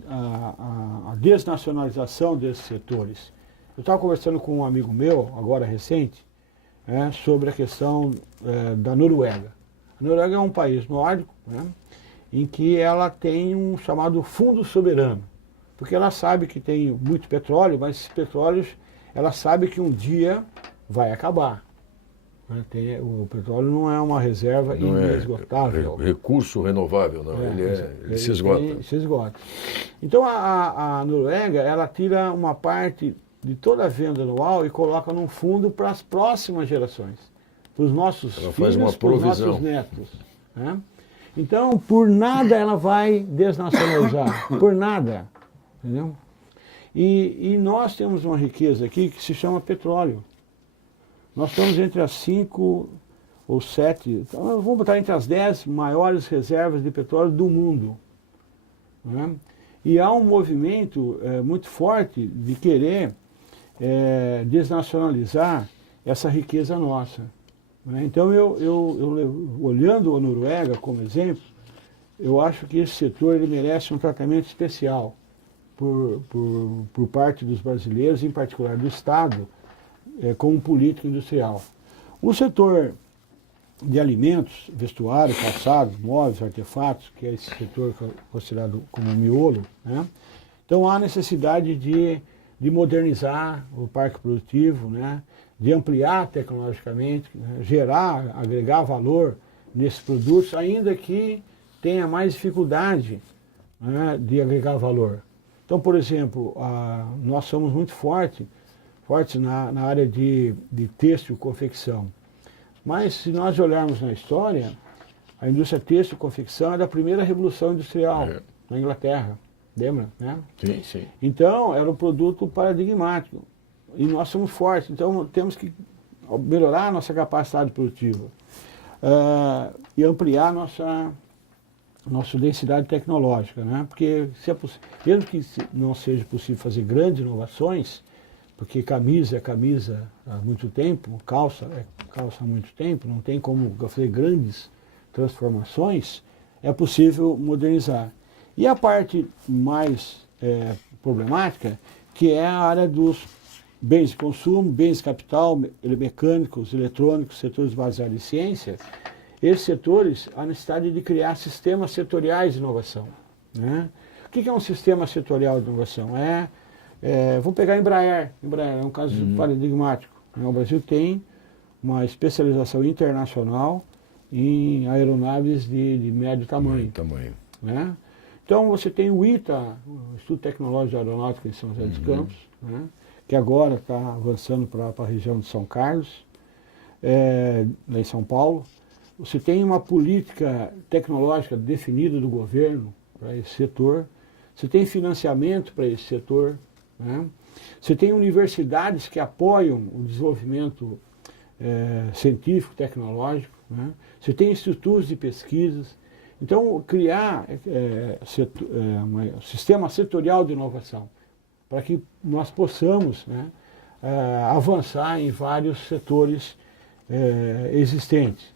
desnacionalização desses setores. Eu estava conversando com um amigo meu, agora recente, sobre a questão da Noruega. A Noruega é um país nórdico, né, em que ela tem um chamado fundo soberano, porque ela sabe que tem muito petróleo, mas esses petróleos ela sabe que um dia vai acabar. né? O petróleo não é uma reserva Não inesgotável. é recurso renovável, não. Ele se esgota. Se esgota. Então a Noruega, ela tira uma parte de toda a venda anual e coloca num fundo para as próximas gerações, para os nossos filhos, para os nossos netos. Né? Então, por nada ela vai desnacionalizar, por nada. Entendeu? E nós temos uma riqueza aqui que se chama petróleo. Nós estamos entre as 5 ou 7, vamos botar entre as 10 maiores reservas de petróleo do mundo. Né? E há um movimento muito forte de querer desnacionalizar essa riqueza nossa. Né? Então, eu olhando a Noruega como exemplo, eu acho que esse setor ele merece um tratamento especial por parte dos brasileiros, em particular do Estado, como política industrial. O setor de alimentos, vestuário, calçados, móveis, artefatos, que é esse setor considerado como miolo, né? Então há necessidade de modernizar o parque produtivo, né? De ampliar tecnologicamente, né? Gerar, agregar valor nesses produtos, ainda que tenha mais dificuldade, né? De agregar valor. Então, por exemplo, nós somos muito fortes na área de têxtil e confecção. Mas se nós olharmos na história, a indústria têxtil e confecção é da primeira revolução industrial na Inglaterra, lembra? Né? Sim, sim. Então, era um produto paradigmático. E nós somos fortes, então temos que melhorar a nossa capacidade produtiva e ampliar nossa densidade tecnológica, né? Porque mesmo que não seja possível fazer grandes inovações, porque camisa é camisa há muito tempo, calça é calça há muito tempo, não tem como fazer grandes transformações, é possível modernizar. E a parte mais problemática, que é a área dos bens de consumo, bens de capital, mecânicos, eletrônicos, setores baseados em ciência, esses setores, a necessidade de criar sistemas setoriais de inovação. Né? O que é um sistema setorial de inovação? Vamos pegar a Embraer. Embraer é um caso paradigmático. Né? O Brasil tem uma especialização internacional em aeronaves de médio tamanho. Né? Então você tem o ITA, o Instituto Tecnológico de Aeronáutica em São José dos Campos, né? Que agora está avançando para a região de São Carlos, lá em São Paulo. Você tem uma política tecnológica definida do governo para esse setor, você tem financiamento para esse setor, né? Você tem universidades que apoiam o desenvolvimento científico, tecnológico, né? Você tem institutos de pesquisas. Então, criar um sistema setorial de inovação, para que nós possamos, né, avançar em vários setores existentes.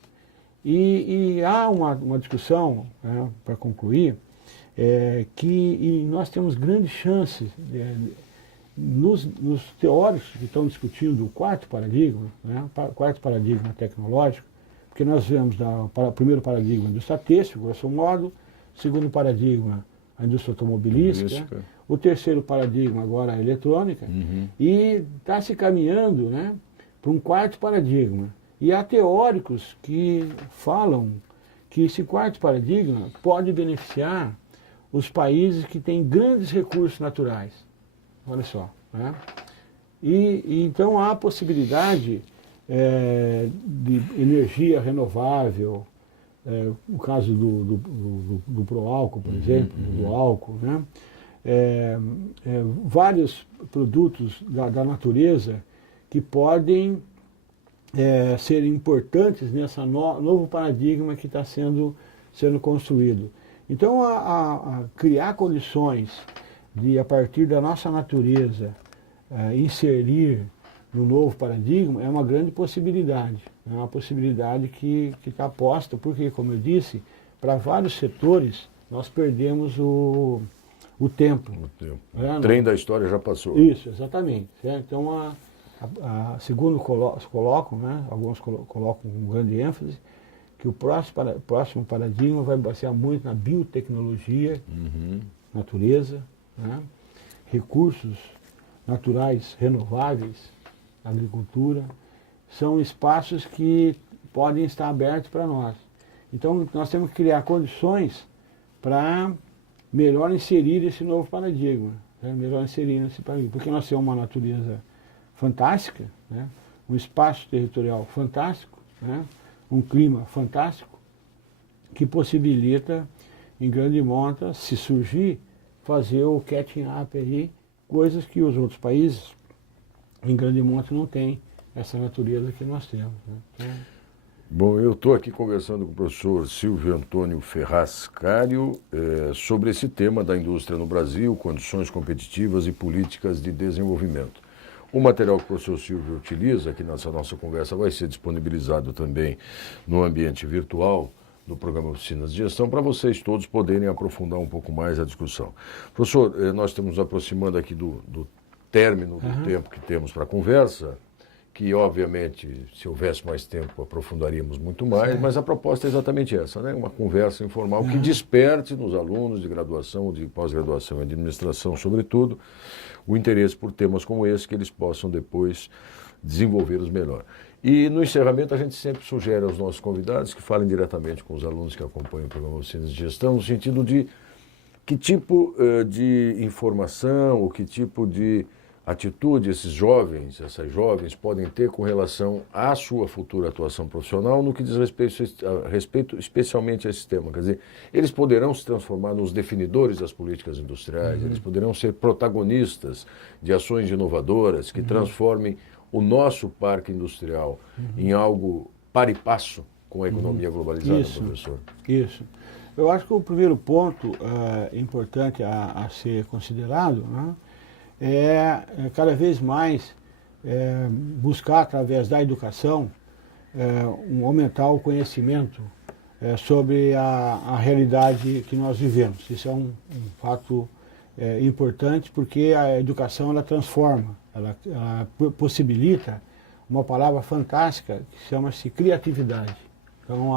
E há uma discussão, né, para concluir, que nós temos grandes chances, nos teóricos que estão discutindo o quarto paradigma, né, quarto paradigma tecnológico, porque nós vemos o primeiro paradigma a indústria têxtil, grosso modo, o segundo paradigma a indústria automobilística, o terceiro paradigma agora a eletrônica, e está se caminhando, né, para um quarto paradigma. E há teóricos que falam que esse quarto paradigma pode beneficiar os países que têm grandes recursos naturais. Olha só. Né? E então há a possibilidade de energia renovável, o caso do pró-álcool, por exemplo, do álcool, né? Vários produtos da natureza que podem ser importantes nesse novo paradigma que está sendo construído. Então, a criar condições de, a partir da nossa natureza, inserir no novo paradigma é uma grande possibilidade. É uma possibilidade que está posta, porque, como eu disse, para vários setores nós perdemos o tempo. O trem da história já passou. Isso, exatamente. Certo? Então, segundo colocam, né, alguns colocam com grande ênfase, que o próximo paradigma vai basear muito na biotecnologia, natureza, né, recursos naturais renováveis, agricultura, são espaços que podem estar abertos para nós. Então, nós temos que criar condições para melhor inserir esse novo paradigma, né? Melhor inserir nesse paradigma, porque nós temos uma natureza fantástica, né? Um espaço territorial fantástico, né? Um clima fantástico, que possibilita, em grande monta, se surgir, fazer o catching up aí, coisas que os outros países, em grande monta, não têm essa natureza que nós temos, né? Então, bom, eu estou aqui conversando com o professor Silvio Antônio Ferraz Cário sobre esse tema da indústria no Brasil, condições competitivas e políticas de desenvolvimento. O material que o professor Silvio utiliza aqui nessa nossa conversa vai ser disponibilizado também no ambiente virtual do programa Oficinas de Gestão, para vocês todos poderem aprofundar um pouco mais a discussão. Professor, nós estamos nos aproximando aqui do término do tempo que temos para a conversa, que obviamente, se houvesse mais tempo, aprofundaríamos muito mais, mas a proposta é exatamente essa, né? Uma conversa informal que desperte nos alunos de graduação, de pós-graduação e de administração, sobretudo, o interesse por temas como esse, que eles possam depois desenvolvê-los melhor. E no encerramento a gente sempre sugere aos nossos convidados que falem diretamente com os alunos que acompanham o programa Oficinas de Gestão, no sentido de que tipo de informação, ou que tipo de atitude esses jovens, essas jovens podem ter com relação à sua futura atuação profissional no que diz respeito especialmente a esse tema. Quer dizer, eles poderão se transformar nos definidores das políticas industriais, eles poderão ser protagonistas de ações inovadoras que transformem o nosso parque industrial em algo par e passo com a economia globalizada, professor. Isso. Eu acho que o primeiro ponto importante a ser considerado, né, é cada vez mais buscar, através da educação, aumentar o conhecimento sobre a realidade que nós vivemos. Isso é um fato importante, porque a educação ela transforma, ela possibilita uma palavra fantástica que chama-se criatividade. Então,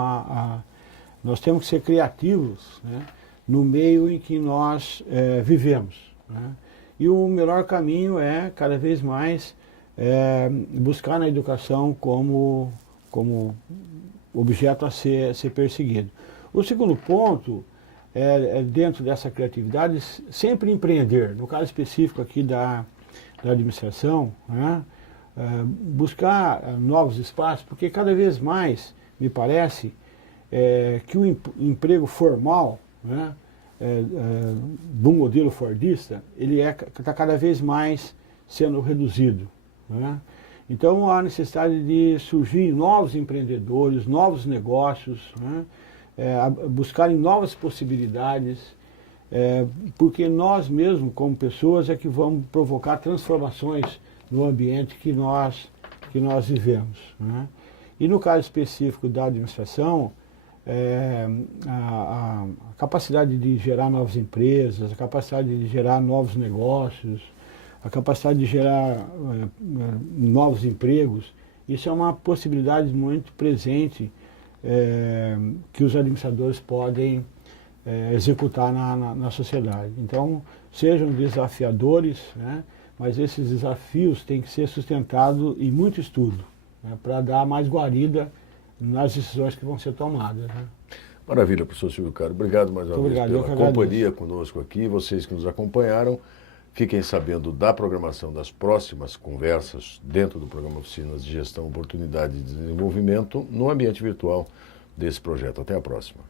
nós temos que ser criativos, né, no meio em que nós vivemos, né? E o melhor caminho é, cada vez mais, buscar na educação como objeto a ser perseguido. O segundo ponto dentro dessa criatividade, sempre empreender. No caso específico aqui da administração, né, buscar novos espaços, porque cada vez mais, me parece, que o emprego formal, né, do modelo fordista, ele está cada vez mais sendo reduzido, né? Então há necessidade de surgir novos empreendedores, novos negócios, né? Buscarem novas possibilidades, porque nós mesmos, como pessoas, é que vamos provocar transformações no ambiente que nós vivemos, né? E no caso específico da administração, a capacidade de gerar novas empresas, a capacidade de gerar novos negócios, a capacidade de gerar novos empregos, isso é uma possibilidade muito presente que os administradores podem executar na sociedade. Então, sejam desafiadores, né, mas esses desafios têm que ser sustentados em muito estudo, né, para dar mais guarida nas decisões que vão ser tomadas, né? Maravilha, professor Silvio Cário. Obrigado mais uma vez pela companhia conosco aqui. Vocês que nos acompanharam, fiquem sabendo da programação das próximas conversas dentro do programa Oficinas de Gestão, Oportunidade de Desenvolvimento no ambiente virtual desse projeto. Até a próxima.